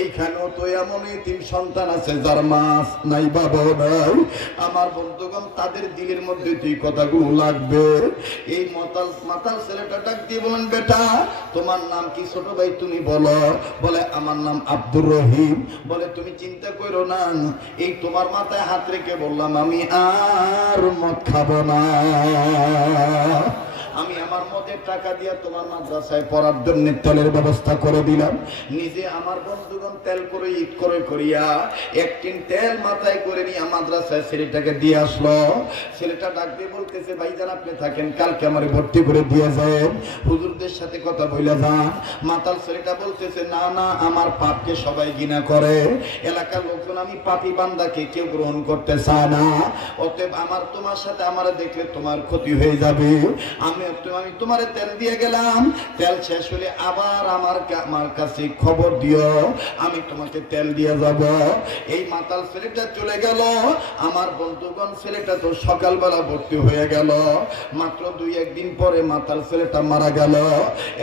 এইখানেও তো এমন 3 সন্তান আছে যার মা নাই বাবাও নাই। আমার বন্ধুগণ তাদের দিলের মধ্যে তুই কথাগুলো লাগবে। এই মাতাল ছেলেটা ডাক দিয়ে বলেন বেটা তোমার নাম কি ছোট ভাই তুমি বলো। বলে আমার নাম আব্দুর রহিম। বলে তুমি চিন্তা করো না, এই তোমার মাথায় হাত রেখে বললাম আমি আর মদ খাবো না, আমি আমার মদের টাকা দিয়া তোমার মাদ্রাসায় পড়ার জন্য তেলের ব্যবস্থা করে দিলাম। নিজে আমার বন্ধুগণ তেল করে ঈদ করে করিয়া 1 টিন তেল মাথায় করে নিয়ে মাদ্রাসায় ছেলেটাকে দিয়ে আসলো। ছেলেটা ডাক দিয়ে বলতেছে ভাইজান আপনি থাকেন, কালকে আমার ভর্তি করে দিয়ে যান, হুজুরদের সাথে কথা বলে যান। মাতাল ছেলেটা বলতেছে না না আমার পাপকে সবাই ঘৃণা করে, এলাকার লোকজন আমি পাপী বান্দাকে কেউ গ্রহণ করতে চায় না, অতএব আমার তোমার সাথে আমার দেখলে তোমার ক্ষতি হয়ে যাবে। আমি তোমারে তেল দিয়ে গেলাম, তেল শেষ হলে আবার আমার কাছে খবর দিও, আমি তোমাকে তেল দিয়ে যাব। এই মাতাল ছেলেটা চলে গেল। আমার বন্ধুগণ ছেলেটা তো সকালবেলা ভর্তি হয়ে গেল, মাত্র 2-1 দিন পরে মাতাল ছেলেটা মারা গেল।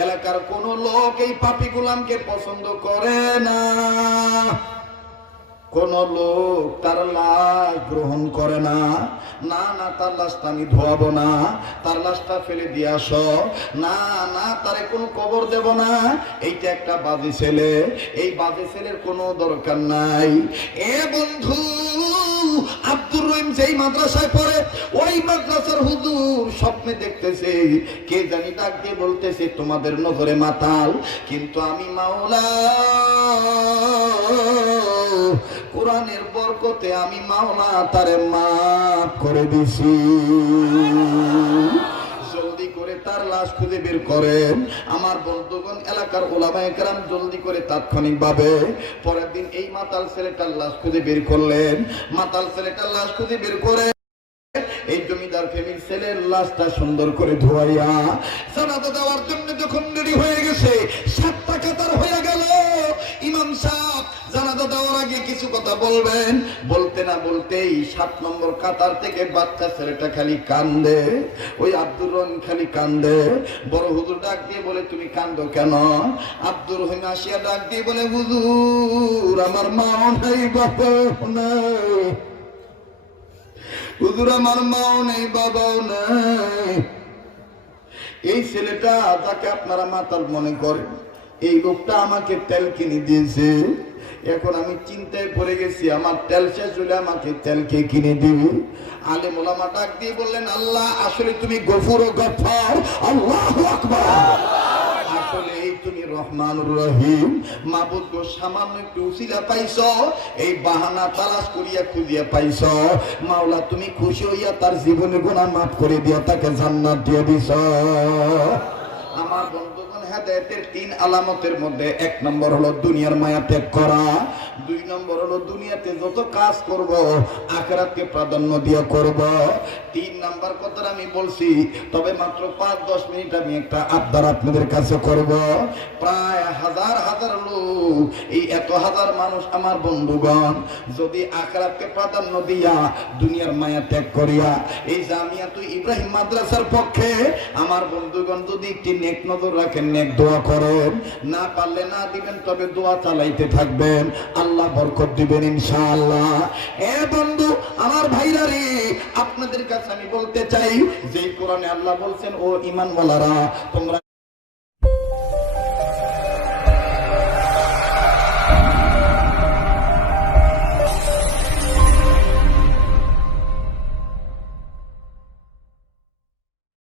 এলাকার কোন লোক এই পাপী গোলামকে পছন্দ করে না, কোন লোক তার লাশ গ্রহণ করে না, না না তার লাশটা আমি ধোয়াবো না, তার লাশটা ফেলে দিয়ে আসো, না না তারে কোনো কবর দেব না, এইটা একটা বাজে ছেলে, এই বাজে ছেলের কোনো দরকার নাই। এ বন্ধু, আব্দুর রহিম যেই মাদ্রাসায় পড়ে ওই মাদ্রাসার হুজুর স্বপ্নে দেখতেছে কে জানি ডাক দিয়ে বলতেছে তোমাদের নজরে মাতাল, কিন্তু আমি মাওলা কোরআনের বরকতে আমি মাওলা তারে মাফ করে দিছি। জলদি করে তার লাশ খুঁজে বের করেন। আমার বন্ধুগণ, এলাকার ওলামায়ে কেরাম জলদি করে তাৎক্ষণিকভাবে পরের দিন এই মাতাল ছেলেটার লাশ খুঁজে বের করলেন। মাতাল ছেলেটার লাশ খুঁজে বের করে এই জমিদার ফ্যামিলির ছেলের লাশটা সুন্দর করে ধোয়াইয়া জানাজা দেওয়ার জন্য যখন রেডি হয়ে গেছে, 7টা কাতার হয়ে গেল। ইমাম সাহেব জানাজা দেওয়ার আগে কিছু কথা বলবেন, বলতে না বলতেই 7 নম্বর কাতার থেকে বাচ্চা ছেলেটা খালি কান্দে, ওই আব্দুর রহিম খালি কান্দে। বড় হুজুর ডাক দিয়ে বলে তুমি কান্দো কেন? আব্দুর রহিম আসিয়া ডাক দিয়ে বলে হুজুর আমার মাও নাই বাবাও নাই, হুজুর আমার মাও নেই বাবাও নাই। এই ছেলেটা যাকে আপনারা মাতাল মনে করেন, এই লোকটা আমাকে তেল কিনে দিয়েছে। এখন আমি চিন্তায় পড়ে গেছি, আমার তেল শেষ হলে আমাকে তেল কে কিনে দিবে? আলেম ওলামা ডাক দিয়ে বললেন আল্লাহ আসলে তুমি গফুর ও গফফার, আল্লাহু আকবার। আসলে এই তুমি রহমানুর রহিম। মাবুদ গো, সামান্য একটু উসিলা পাইছো, এই বাহানা তালাশ করিয়া খুঁজিয়া পাইছো। মাওলা তুমি খুশি হইয়া তার জীবনের গুনাহ মাফ করে দিয়া তাকে জান্নাত দিয়ে দিছো। আমার বন্ধুগণ, হেদায়েতের 3 আলামতের মধ্যে 1 নম্বর হলো দুনিয়ার মায়া ত্যাগ করা, 2 নম্বর হলো দুনিয়াতে যত কাজ করব আখিরাতকে প্রাধান্য দিয়ে করব, 3 নাম্বার কথাটা আমি বলছি, তবে মাত্র 5-10 মিনিট আমি একটা আবদার আপনাদের কাছে করব। প্রায় হাজার হাজার লোক, এই এত হাজার মানুষ আমার বন্ধুগণ যদি আখিরাতকে প্রাধান্য দিয়া দুনিয়ার মায়া ত্যাগ করিয়া এই জামিয়াতুল ইব্রাহিম মাদ্রাসার পক্ষে আমার বন্ধুগণ যদি একটি নেক নজর রাখেন, নেক দোয়া করেন, না পারলে না দিবেন তবে দোয়া চালাইতে থাকবেন, আল্লাহ বরকত দিবেন ইনশাআল্লাহ। এ বন্ধু আমার ভাইরা রে, আপনাদের কাছে আমি বলতে চাই যে কোরআনে আল্লাহ বলছেন ও ঈমানওয়ালারা তোমরা